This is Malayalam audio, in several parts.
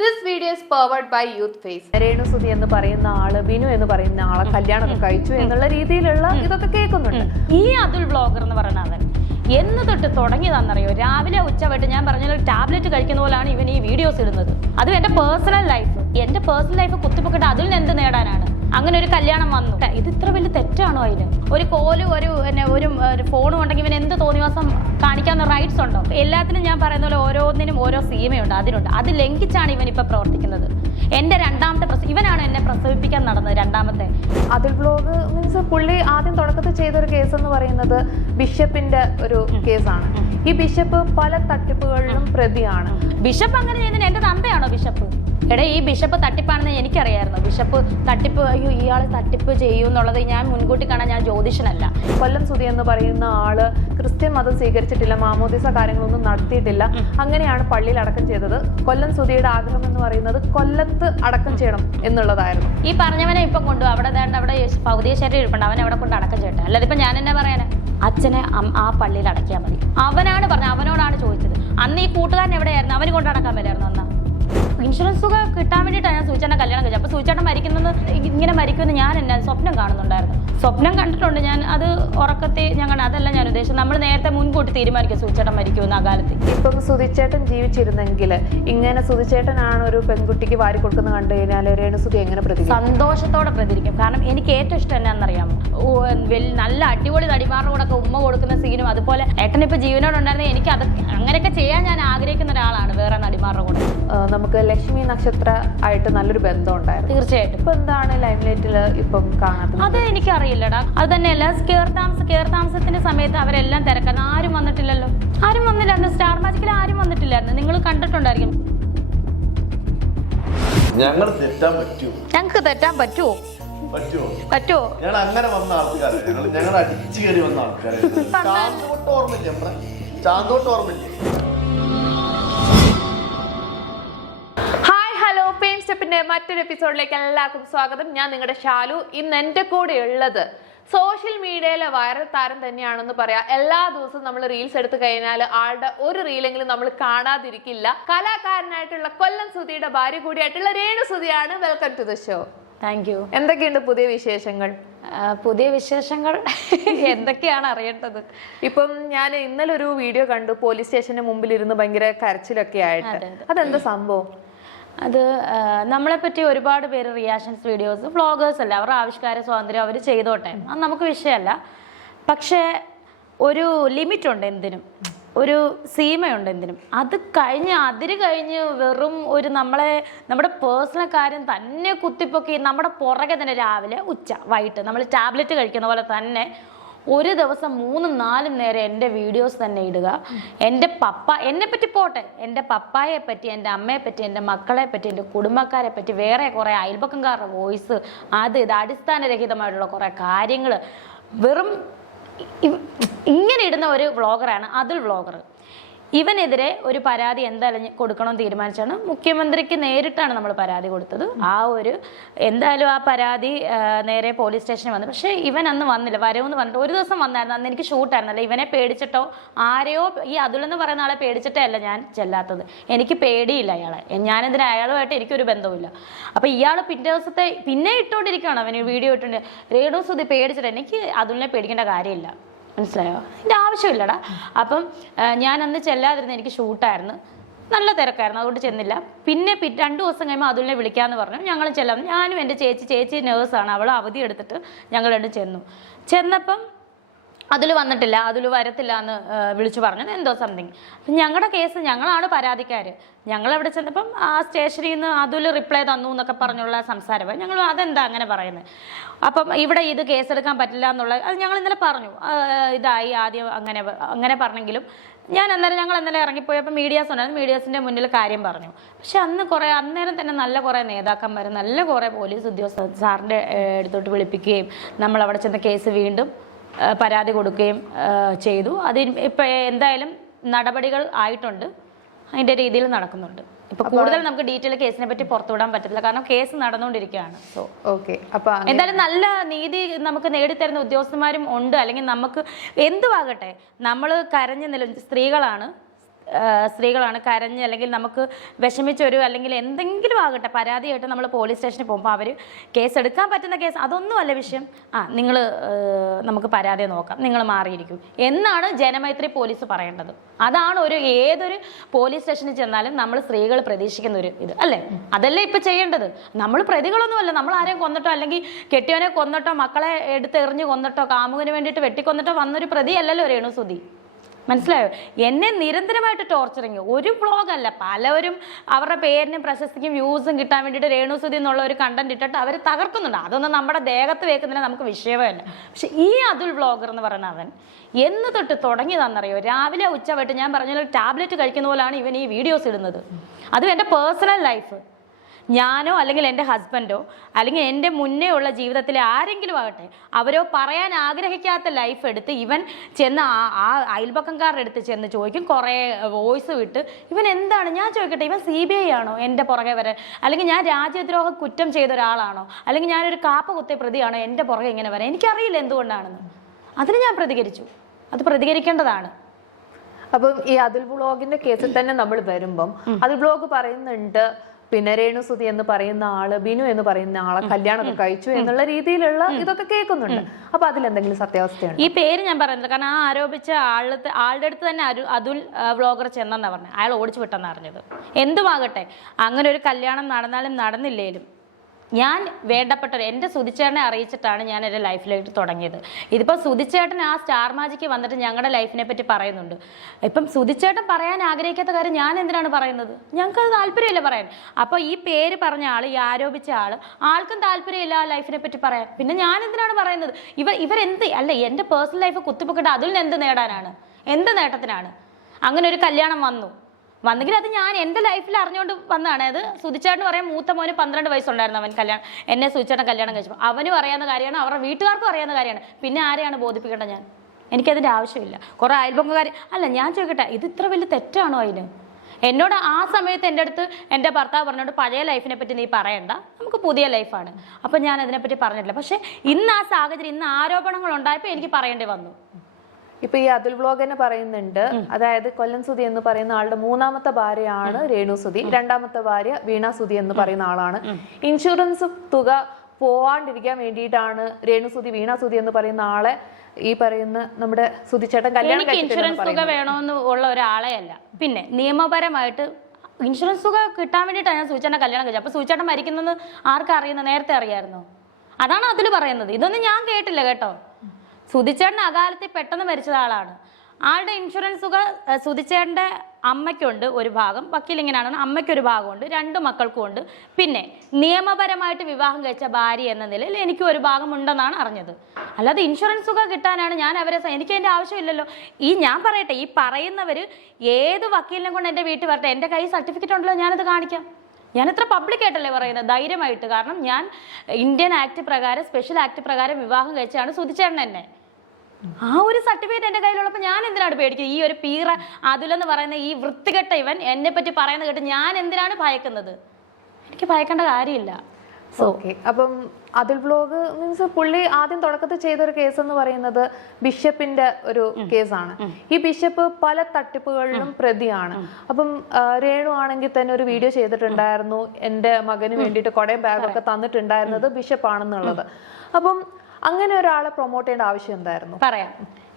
This video is powered by Youth Face. Renu Sudhi എന്ന് പറയുന്ന ആള് ബിനു എന്ന് പറയുന്ന ആളെ കല്യാണം കഴിച്ചു എന്നുള്ള രീതിയിലുള്ള ഇതൊക്കെ കേൾക്കുന്നുണ്ട്. ഈ അതുൽ ബ്ലോഗർ എന്ന് പറയുന്ന അവൻ എന്ന് തൊട്ട് തുടങ്ങിയതാണെന്നറിയോ? രാവിലെ ഉച്ചവട്ട് ഞാൻ പറഞ്ഞ ടാബ്ലറ്റ് കഴിക്കുന്ന പോലാണ് ഇവൻ ഈ വീഡിയോസ് ഇടുന്നത്. അതും എന്റെ പേഴ്സണൽ ലൈഫ് കുത്തിപ്പൊക്കിട്ട് അതിൽ നിന്ന് എന്ത് നേടാനാണ്? അങ്ങനെ ഒരു കല്യാണം വന്നു. ഇത് ഇത്ര വലിയ തെറ്റാണോ? അതിന് ഒരു കോലും ഒരു ഫോണും ഉണ്ടെങ്കിൽ ഇവൻ എന്ത് തോന്നിവാസം കാണിക്കാവുന്ന റൈറ്റ്സ് ഉണ്ടോ? എല്ലാത്തിനും ഞാൻ പറയുന്ന പോലെ ഓരോന്നിനും ഓരോ സീമയുണ്ട്, അതിനുണ്ട്. അത് ലംഘിച്ചാണ് ഇവൻ ഇപ്പൊ പ്രവർത്തിക്കുന്നത്. എന്റെ രണ്ടാമത്തെ ഇവനാണ് എന്നെ പ്രസവിപ്പിക്കാൻ നടന്നത്. രണ്ടാമത്തെ അതുൽ ബ്ലോഗ് മീൻസ് പുള്ളി ആദ്യം തുടക്കത്തിൽ ചെയ്തൊരു കേസ് എന്ന് പറയുന്നത് ബിഷപ്പിന്റെ ഒരു കേസാണ്. ഈ ബിഷപ്പ് പല തട്ടിപ്പുകളിലും പ്രതിയാണ്. ബിഷപ്പ് അങ്ങനെ ചെയ്യുന്നതിന് എന്റെ തന്തയാണോ ബിഷപ്പ്? എടാ, ഈ ബിഷപ്പ് തട്ടിപ്പാണെന്ന് എനിക്കറിയായിരുന്നു. ബിഷപ്പ് തട്ടിപ്പ്, അയ്യോ ഇയാൾ തട്ടിപ്പ് ചെയ്യൂ എന്നുള്ളത് ഞാൻ മുൻകൂട്ടി കാണാൻ ഞാൻ ജ്യോതിഷനല്ല. കൊല്ലം സുധി എന്ന് പറയുന്ന ആള് ക്രിസ്ത്യൻ മതം സ്വീകരിച്ചിട്ടില്ല, മാമോദിസ കാര്യങ്ങളൊന്നും നടത്തിയിട്ടില്ല. അങ്ങനെയാണ് പള്ളിയിൽ അടക്കം ചെയ്തത്. കൊല്ലം സുധിയുടെ ആഗ്രഹം എന്ന് പറയുന്നത് കൊല്ലത്ത് അടക്കം ചെയ്യണം എന്നുള്ളതായിരുന്നു. ഈ പറഞ്ഞവനെ ഇപ്പം കൊണ്ടു അവിടെ ഭൗതിക ശരീരം ഇരിപ്പുണ്ട്, അവനെ അവിടെ കൊണ്ട് അടക്കം ചെയ്യട്ടെ. അല്ലാതെ ഇപ്പം ഞാൻ എന്നാ പറയാനാ? അച്ഛനെ ആ പള്ളിയിൽ അടക്കിയാൽ മതി. അവനാണ് പറഞ്ഞത്, അവനോടാണ് ചോദിച്ചത്. അന്ന് ഈ കൂട്ടുകാരൻ എവിടെയായിരുന്നു? അവന് കൊണ്ട് അടക്കാൻ മേലായിരുന്നു. അന്നാ ഇൻഷുറൻസ് തുക കിട്ടാൻ വേണ്ടിയിട്ടാണ് ഞാൻ സൂചേട്ടനെ കല്യാണം കഴിച്ചത്. അപ്പോൾ സൂചേട്ടൻ മരിക്കുന്നത് ഇങ്ങനെ മരിക്കുമെന്ന് ഞാൻ എന്നെ സ്വപ്നം കാണുന്നുണ്ടായിരുന്നു. സ്വപ്നം കണ്ടിട്ടുണ്ട് ഞാൻ. അത് ഉറക്കത്തെ ഞാൻ അതല്ല ഞാൻ ഉദ്ദേശിച്ചത്. നമ്മൾ നേരത്തെ മുൻകൂട്ടി തീരുമാനിക്കും സൂചേട്ടൻ മരിക്കുമെന്ന് ആ കാലത്ത്. ഇപ്പം സുധിച്ചേട്ടൻ ജീവിച്ചിരുന്നെങ്കിൽ ഇങ്ങനെ സുധിച്ചേട്ടനാണ് ഒരു പെൺകുട്ടിക്ക് വാരി കൊടുക്കുന്നത് കണ്ടു കഴിഞ്ഞാൽ രേണുസുധി എങ്ങനെ പ്രതികരിക്കും? സന്തോഷത്തോടെ പ്രതികരിക്കും. കാരണം എനിക്ക് ഏറ്റവും ഇഷ്ടം എന്നാണെന്നറിയാമോ? നല്ല അടിപൊളി നടിമാരുടെ കൂടെ ഉമ്മ കൊടുക്കുന്ന സീനും അതുപോലെ ഏട്ടനിപ്പോൾ ജീവനോടുണ്ടായിരുന്നെങ്കിൽ എനിക്ക് അത് അങ്ങനെയൊക്കെ ചെയ്യാൻ ഞാൻ ആഗ്രഹിക്കുന്ന ഒരാളാണ്. വേറെ നടിമാരുടെ കൂടെ നമുക്ക് ലക്ഷ്മി നക്ഷത്ര ആയിട്ട് നല്ലൊരു ബന്ധം ഉണ്ടായിരുന്നു. തീർച്ചയായിട്ടും. ഇപ്പൊ എന്താണ് ലൈംലൈറ്റിൽ ഇപ്പം കാണാത്തത്? അത് എനിക്കറിയില്ലടാ. അത് തന്നെയല്ല, കേർതാമസത്തിന്റെ സമയത്ത് അവരെല്ലാം തിരക്കാണ്. ആരും വന്നിട്ടില്ലല്ലോ. ആരും വന്നില്ലായിരുന്നു. സ്റ്റാർ മാജിക്കിൽ ആരും വന്നിട്ടില്ലായിരുന്നു. നിങ്ങൾ കണ്ടിട്ടുണ്ടായിരിക്കും. ഞങ്ങൾക്ക് തെറ്റാൻ പറ്റുമോ? ഞങ്ങൾ അങ്ങനെ വന്ന ആൾക്കാരാണ്. ഞങ്ങൾ അടിച്ചു കയറി വന്ന ആൾക്കാരാണ്. ചാന്തോട്ട് ഓർമ്മയില്ലേ? സ്റ്റെപ്പിന്റെ മറ്റൊരു എപ്പിസോഡിലേക്ക് എല്ലാവർക്കും സ്വാഗതം. ഞാൻ നിങ്ങളുടെ ഷാലു. ഇന്ന് എന്റെ കൂടെ ഉള്ളത് സോഷ്യൽ മീഡിയയിലെ വൈറൽ താരം തന്നെയാണെന്ന് പറയാം. എല്ലാ ദിവസവും നമ്മൾ റീൽസ് എടുത്തു കഴിഞ്ഞാൽ ആളുടെ ഒരു റീലെങ്കിലും നമ്മൾ കാണാതിരിക്കില്ല. കലാകാരനായിട്ടുള്ള കൊല്ലം സുധിയുടെ ഭാര്യ കൂടിയായിട്ടുള്ള രേണു സുധിയാണ്. Welcome to the show. Thank you. എന്തൊക്കെയുണ്ട് പുതിയ വിശേഷങ്ങൾ? എന്തൊക്കെയാണ് അറിയേണ്ടത്? ഇപ്പം ഞാൻ ഇന്നലെ ഒരു വീഡിയോ കണ്ടു, പോലീസ് സ്റ്റേഷന്റെ മുമ്പിൽ ഇരുന്ന് ഭയങ്കര കരച്ചിലൊക്കെ ആയിട്ട്. അതെന്താ സംഭവം? അത് നമ്മളെപ്പറ്റി ഒരുപാട് പേര് റിയാക്ഷൻസ് വീഡിയോസ്, വ്ളോഗേഴ്സ് അല്ല, അവരുടെ ആവിഷ്കാര സ്വാതന്ത്ര്യം അവർ ചെയ്തോട്ടെ, അത് നമുക്ക് വിഷയമല്ല. പക്ഷേ ഒരു ലിമിറ്റ് ഉണ്ട് എന്തിനും, ഒരു സീമയുണ്ട് എന്തിനും. അതിര് കഴിഞ്ഞ് വെറും ഒരു നമ്മുടെ പേഴ്സണൽ കാര്യം തന്നെ കുത്തിപ്പൊക്കി നമ്മുടെ പുറകെ തന്നെ രാവിലെ ഉച്ച വൈകിട്ട് നമ്മൾ ടാബ്ലറ്റ് കഴിക്കുന്ന പോലെ തന്നെ ഒരു ദിവസം 3-4 നേരം എൻ്റെ വീഡിയോസ് തന്നെ ഇടുക. എന്നെപ്പറ്റി പോട്ടെ, എൻ്റെ പപ്പായെ പറ്റി, എൻ്റെ അമ്മയെ പറ്റി, എൻ്റെ മക്കളെ പറ്റി, എൻ്റെ കുടുംബക്കാരെ പറ്റി, വേറെ കുറേ അയൽപക്കംകാരുടെ വോയിസ്, ഇത് അടിസ്ഥാനരഹിതമായിട്ടുള്ള കുറേ കാര്യങ്ങൾ വെറും ഇങ്ങനെ ഇടുന്ന ഒരു വ്ളോഗറാണ് അതുൽ വ്ളോഗർ. ഇവനെതിരെ ഒരു പരാതി എന്തായാലും കൊടുക്കണമെന്ന് തീരുമാനിച്ചാണ്. മുഖ്യമന്ത്രിക്ക് നേരിട്ടാണ് നമ്മൾ പരാതി കൊടുത്തത്. എന്തായാലും ആ പരാതി നേരെ പോലീസ് സ്റ്റേഷനിൽ വന്നു. പക്ഷേ ഇവൻ അന്ന് വന്നില്ല. വരവെന്ന് പറഞ്ഞിട്ട് ഒരു ദിവസം വന്നായിരുന്നു. അന്ന് എനിക്ക് ഷൂട്ടായിരുന്നല്ലോ. ഇവനെ പേടിച്ചിട്ടോ ആരെയോ, ഈ അതുലെന്ന് പറയുന്ന ആളെ പേടിച്ചിട്ടേ അല്ല ഞാൻ ചെല്ലാത്തത്. എനിക്ക് പേടിയില്ല അയാളെ. ഞാനെന്തിനാ? അയാളുമായിട്ട് എനിക്കൊരു ബന്ധവുമില്ല. അപ്പോൾ ഇയാൾ പിറ്റേ ദിവസത്തെ പിന്നെ ഇട്ടുകൊണ്ടിരിക്കുകയാണ്. അവന് വീഡിയോ ഇട്ടുണ്ട്. രേണു സുധി പേടിച്ചിട്ട്. എനിക്ക് അതുലിനെ പേടിക്കേണ്ട കാര്യമില്ല, മനസ്സിലായോ? എൻ്റെ ആവശ്യമില്ലടാ. അപ്പം ഞാൻ അന്ന് ചെല്ലാതിരുന്ന എനിക്ക് ഷൂട്ടായിരുന്നു, നല്ല തിരക്കായിരുന്നു, അതുകൊണ്ട് ചെന്നില്ല. പിന്നെ 2 ദിവസം കഴിയുമ്പോൾ അതുലിനെ വിളിക്കാമെന്ന് പറഞ്ഞു. ഞങ്ങളും ചെല്ലാം. ഞാനും എൻ്റെ ചേച്ചി നേഴ്സാണ്, അവൾ അവധി എടുത്തിട്ട് ഞങ്ങൾ രണ്ടും ചെന്നപ്പം അതിൽ വന്നിട്ടില്ല, അതിൽ വരത്തില്ല എന്ന് വിളിച്ചു പറഞ്ഞത് എന്തോ സംതിങ്. അപ്പം ഞങ്ങളുടെ കേസ്, ഞങ്ങളാണ് പരാതിക്കാർ. ഞങ്ങളവിടെ ചെന്നപ്പം ആ സ്റ്റേഷനിൽ നിന്ന് അതിൽ റിപ്ലൈ തന്നു എന്നൊക്കെ പറഞ്ഞുള്ള സംസാരമാണ്. ഞങ്ങൾ അതെന്താ അങ്ങനെ പറയുന്നത്? അപ്പം ഇവിടെ ഇത് കേസെടുക്കാൻ പറ്റില്ല എന്നുള്ളത് അത് ഞങ്ങൾ ഇന്നലെ പറഞ്ഞു. ഇതായി ആദ്യം അങ്ങനെ പറഞ്ഞെങ്കിലും ഞങ്ങൾ ഇന്നലെ ഇറങ്ങിപ്പോയപ്പോൾ മീഡിയാസ് ഉണ്ടായിരുന്നു. മീഡിയാസിൻ്റെ മുന്നിൽ കാര്യം പറഞ്ഞു. പക്ഷെ അന്നേരം തന്നെ നല്ല കുറേ നേതാക്കന്മാർ, നല്ല കുറേ പോലീസ് ഉദ്യോഗസ്ഥർ സാറിൻ്റെ അടുത്തോട്ട് വിളിപ്പിക്കുകയും നമ്മൾ അവിടെ ചെന്ന കേസ് വീണ്ടും പരാതി കൊടുക്കുകയും ചെയ്തു. ഇപ്പം എന്തായാലും നടപടികൾ ആയിട്ടുണ്ട്, അതിൻ്റെ രീതിയിൽ നടക്കുന്നുണ്ട്. ഇപ്പൊ കൂടുതൽ നമുക്ക് ഡീറ്റെയിൽ കേസിനെ പറ്റി പുറത്തുവിടാൻ പറ്റില്ല, കാരണം കേസ് നടന്നുകൊണ്ടിരിക്കുകയാണ്. സോ എന്തായാലും നല്ല നീതി നമുക്ക് നേടിത്തരുന്ന ഉദ്യോഗസ്ഥന്മാരും ഉണ്ട്. അല്ലെങ്കിൽ നമുക്ക് എന്തുവാകട്ടെ, നമ്മൾ കരഞ്ഞു സ്ത്രീകളാണ്, സ്ത്രീകളാണ് കരഞ്ഞ് അല്ലെങ്കിൽ നമുക്ക് വിഷമിച്ചൊരു അല്ലെങ്കിൽ എന്തെങ്കിലും ആകട്ടെ പരാതിയായിട്ട് നമ്മൾ പോലീസ് സ്റ്റേഷനിൽ പോകുമ്പോൾ അവർ കേസ് എടുക്കാൻ പറ്റുന്ന കേസ് അതൊന്നുമല്ല വിഷയം. നിങ്ങൾ നമുക്ക് പരാതി നോക്കാം, നിങ്ങൾ മാറിയിരിക്കും എന്നാണ് ജനമൈത്രി പോലീസ് പറയേണ്ടത്. അതാണ് ഏതൊരു പോലീസ് സ്റ്റേഷനിൽ ചെന്നാലും നമ്മൾ സ്ത്രീകൾ പ്രതീക്ഷിക്കുന്ന ഒരു ഇത് അല്ലേ? അതല്ലേ ഇപ്പൊ ചെയ്യേണ്ടത്. നമ്മൾ പ്രതികളൊന്നുമല്ല. നമ്മൾ ആരെയും കൊന്നിട്ടോ അല്ലെങ്കിൽ കെട്ടിയവനെ കൊന്നിട്ടോ മക്കളെ എടുത്തെറിഞ്ഞ് കൊന്നിട്ടോ കാമുകിന് വേണ്ടിയിട്ട് വെട്ടിക്കൊന്നിട്ടോ വന്നൊരു പ്രതിയല്ലല്ലോ രേണുസുതി. മനസ്സിലായോ? എന്നെ നിരന്തരമായിട്ട് ടോർച്ചറിങ് ഒരു വ്ളോഗല്ല, പലവരും അവരുടെ പേരിനും പ്രശസ്തിക്കും വ്യൂസും കിട്ടാൻ വേണ്ടിയിട്ട് രേണുസുതി എന്നുള്ള ഒരു കണ്ടന്റ് ഇട്ടിട്ട് അവർ തകർക്കുന്നുണ്ട്. അതൊന്നും നമ്മുടെ ദേഹത്ത് വെക്കുന്നതിന് നമുക്ക് വിഷയമല്ല. പക്ഷെ ഈ അതുൽ വ്ളോഗർ എന്ന് പറയുന്ന അവൻ എന്ന് തൊട്ട് തുടങ്ങിയതാണെന്നറിയോ? രാവിലെ ഉച്ചവട്ട് ഞാൻ പറഞ്ഞ ടാബ്ലറ്റ് കഴിക്കുന്ന പോലെയാണ് ഇവൻ ഈ വീഡിയോസ് ഇടുന്നത്. അതും എൻ്റെ പേഴ്സണൽ ലൈഫ്, ഞാനോ അല്ലെങ്കിൽ എൻ്റെ ഹസ്ബൻഡോ അല്ലെങ്കിൽ എൻ്റെ മുന്നേ ഉള്ള ജീവിതത്തിലെ ആരെങ്കിലും ആകട്ടെ അവരോ പറയാൻ ആഗ്രഹിക്കാത്ത ലൈഫ് എടുത്ത് ഇവൻ ചെന്ന് ആ അയൽപക്കംകാരുടെ അടുത്ത് ചെന്ന് ചോദിക്കും, കുറേ വോയിസ് വിട്ട്. ഇവൻ എന്താണ് ഞാൻ ചോദിക്കട്ടെ, ഇവൻ CBI ആണോ എൻ്റെ പുറകെ വരാൻ? അല്ലെങ്കിൽ ഞാൻ രാജ്യദ്രോഹ കുറ്റം ചെയ്ത ഒരാളാണോ? അല്ലെങ്കിൽ ഞാനൊരു കാപ്പ കുത്തിയ പ്രതിയാണോ എൻ്റെ പുറകെ ഇങ്ങനെ വരാൻ? എനിക്കറിയില്ല എന്തുകൊണ്ടാണെന്ന്. അതിന് ഞാൻ പ്രതികരിച്ചു. അത് പ്രതികരിക്കേണ്ടതാണ്. അപ്പം ഈ അതുൽ വ്ളോഗിന്റെ കേസിൽ തന്നെ നമ്മൾ വരുമ്പം അതുൽ വ്ളോഗ് പറയുന്നുണ്ട് പിന്നെ രേണുസുതി എന്ന് പറയുന്ന ആള് ബിനു എന്ന് പറയുന്ന ആളെ കല്യാണമൊക്കെ കഴിച്ചു എന്നുള്ള രീതിയിലുള്ള ഇതൊക്കെ കേൾക്കുന്നുണ്ട്. അപ്പൊ അതിലെന്തെങ്കിലും സത്യാവസ്ഥയുണ്ട്? ഈ പേര് ഞാൻ പറയുന്നത് കാരണം ആ ആരോപിച്ച ആളുടെ അടുത്ത് തന്നെ അതുൽ വ്ളോഗർ ചെന്നെന്നാ പറഞ്ഞത്. അയാൾ ഓടിച്ചു വിട്ടെന്ന് അറിഞ്ഞത്. എന്തുമാകട്ടെ, അങ്ങനെ ഒരു കല്യാണം നടന്നാലും നടന്നില്ലേലും ഞാൻ വേണ്ടപ്പെട്ടവർ എൻ്റെ സുധിച്ചേട്ടനെ അറിയിച്ചിട്ടാണ് ഞാൻ എൻ്റെ ലൈഫിലേക്ക് തുടങ്ങിയത്. ഇതിപ്പോൾ സുധിച്ചേട്ടൻ ആ സ്റ്റാർ മാജിക്ക് വന്നിട്ട് ഞങ്ങളുടെ ലൈഫിനെ പറ്റി പറയുന്നുണ്ട്. ഇപ്പം സുധിച്ചേട്ടൻ പറയാൻ ആഗ്രഹിക്കാത്ത കാര്യം ഞാൻ എന്തിനാണ് പറയുന്നത്? ഞങ്ങൾക്കത് താല്പര്യമില്ല പറയാൻ. അപ്പോൾ ഈ പേര് പറഞ്ഞ ആൾ, ഈ ആരോപിച്ച ആൾക്കും താല്പര്യമില്ല ആ ലൈഫിനെ പറ്റി പറയാൻ. പിന്നെ ഞാൻ എന്തിനാണ് പറയുന്നത്? ഇവരെന്ത് അല്ല എൻ്റെ പേഴ്സണൽ ലൈഫ് കുത്തിപ്പൊക്കിട്ട് അതിൽ എന്ത് നേടാനാണ്? എന്ത് നേട്ടത്തിനാണ്? അങ്ങനെ ഒരു കല്യാണം വന്നെങ്കിൽ അത് ഞാൻ എൻ്റെ ലൈഫിൽ അറിഞ്ഞുകൊണ്ട് വന്നതാണ്. അത് സുധിച്ചേട്ടന് പറയാൻ മൂത്ത മോന് 12 വയസ്സുണ്ടായിരുന്നു അവൻ എന്നെ സുധിച്ചേട്ടൻ കല്യാണം കഴിച്ചപ്പോൾ. അവനും അറിയാവുന്ന കാര്യമാണ്, അവരുടെ വീട്ടുകാർക്കും അറിയാവുന്ന കാര്യമാണ്. പിന്നെ ആരെയാണ് ബോധിപ്പിക്കേണ്ടത് ഞാൻ? എനിക്കതിൻ്റെ ആവശ്യമില്ല. കുറേ അയൽപക്കക്കാർ അല്ല. ഞാൻ ചോദിക്കട്ടെ, ഇത് ഇത്ര വലിയ തെറ്റാണോ അതിന്? എന്നോട് ആ സമയത്ത് എൻ്റെ അടുത്ത് എൻ്റെ ഭർത്താവ് പറഞ്ഞോണ്ട് പഴയ ലൈഫിനെ പറ്റി നീ പറയണ്ട, നമുക്ക് പുതിയ ലൈഫാണ്. അപ്പം ഞാൻ അതിനെപ്പറ്റി പറഞ്ഞിട്ടില്ല. പക്ഷേ ഇന്ന് ആ സാഹചര്യം, ഇന്ന് ആരോപണങ്ങൾ ഉണ്ടായപ്പോൾ എനിക്ക് പറയേണ്ടി വന്നു. ഇപ്പൊ ഈ അതുൽ വ്ളോഗ് തന്നെ പറയുന്നുണ്ട്, അതായത് കൊല്ലം സുധി എന്ന് പറയുന്ന ആളുടെ 3ാമത്തെ ഭാര്യയാണ് രേണുസുതി, 2ാമത്തെ ഭാര്യ വീണാസുതി എന്ന് പറയുന്ന ആളാണ്. ഇൻഷുറൻസ് തുക പോവാണ്ടിരിക്കാൻ വേണ്ടിയിട്ടാണ് രേണുസുതി വീണാസുതി എന്ന് പറയുന്ന ആളെ ഈ പറയുന്ന നമ്മുടെ സുധിച്ചേട്ടൻ കല്യാണം കഴിച്ചിട്ട് ഇൻഷുറൻസ് തുക വേണമെന്ന് ഉള്ള ഒരാളെ അല്ല. പിന്നെ നിയമപരമായിട്ട് ഇൻഷുറൻസ് തുക കിട്ടാൻ വേണ്ടിയിട്ടാണ് ഞാൻ സുധിച്ചേട്ടൻ കല്യാണം കഴിച്ചത്. അപ്പൊ സുധിച്ചേട്ടൻ മരിക്കുന്നത് ആർക്കും അറിയുന്ന? നേരത്തെ അറിയാമായിരുന്നോ? അതാണ് അതിൽ പറയുന്നത്. ഇതൊന്നും ഞാൻ കേട്ടില്ല കേട്ടോ. സുധിച്ചേട്ടൻ അകാലത്തിൽ പെട്ടെന്ന് മരിച്ച ആളാണ്. ആളുടെ ഇൻഷുറൻസ് തുക സുധിച്ചേട്ടൻ്റെ അമ്മയ്ക്കുണ്ട് ഒരു ഭാഗം, വക്കീലിങ്ങനാണ്, അമ്മയ്ക്കൊരു ഭാഗമുണ്ട്, 2 മക്കൾക്കും ഉണ്ട്. പിന്നെ നിയമപരമായിട്ട് വിവാഹം കഴിച്ച ഭാര്യ എന്ന നിലയിൽ എനിക്ക് ഒരു ഭാഗം ഉണ്ടെന്നാണ് അറിഞ്ഞത്. അല്ലാതെ ഇൻഷുറൻസ് തുക കിട്ടാനാണ് ഞാൻ അവരെ, എനിക്ക് അതിൻ്റെ ആവശ്യമില്ലല്ലോ. ഞാൻ പറയട്ടെ, ഈ പറയുന്നവർ ഏത് വക്കീലിനെ കൊണ്ട് എൻ്റെ വീട്ടിൽ വരട്ടെ, എൻ്റെ കയ്യിൽ സർട്ടിഫിക്കറ്റ് ഉണ്ടല്ലോ, ഞാനത് കാണിക്കാം. ഞാൻ ഇത്ര പബ്ലിക് ആയിട്ടല്ലേ പറയുന്നത്, ധൈര്യമായിട്ട്. കാരണം ഞാൻ ഇന്ത്യൻ ആക്ട് പ്രകാരം, സ്പെഷ്യൽ ആക്ട് പ്രകാരം വിവാഹം കഴിച്ചാണ് സുധിച്ചേട്ടൻ എന്നെ. ആ ഒരു സർട്ടിഫിക്കറ്റ് എൻ്റെ കയ്യിലുള്ളപ്പോൾ ഞാൻ എന്തിനാണ് പേടിക്കുന്നത്? ഈ ഒരു പീറ അതുലെന്ന് പറയുന്ന ഈ വൃത്തികെട്ട ഇവൻ എന്നെ പറ്റി പറയുന്നത് കേട്ട് ഞാൻ എന്തിനാണ് ഭയക്കുന്നത്? എനിക്ക് ഭയക്കേണ്ട കാര്യമില്ല. അപ്പം അതുൽ വ്ളോഗ് മീൻസ് പുള്ളി ആദ്യം തുടക്കത്തിൽ ചെയ്തൊരു കേസ് എന്ന് പറയുന്നത് ബിഷപ്പിന്റെ ഒരു കേസാണ്. ഈ ബിഷപ്പ് പല തട്ടിപ്പുകളിലും പ്രതിയാണ്. അപ്പം രേണു ആണെങ്കിൽ തന്നെ ഒരു വീഡിയോ ചെയ്തിട്ടുണ്ടായിരുന്നു, എൻ്റെ മകന് വേണ്ടിയിട്ട് കുടയും ബാഗൊക്കെ തന്നിട്ടുണ്ടായിരുന്നത് ബിഷപ്പാണെന്നുള്ളത്. അപ്പം അങ്ങനെ ഒരാളെ പ്രൊമോട്ട് ചെയ്യേണ്ട ആവശ്യം എന്തായിരുന്നു? പറയാം.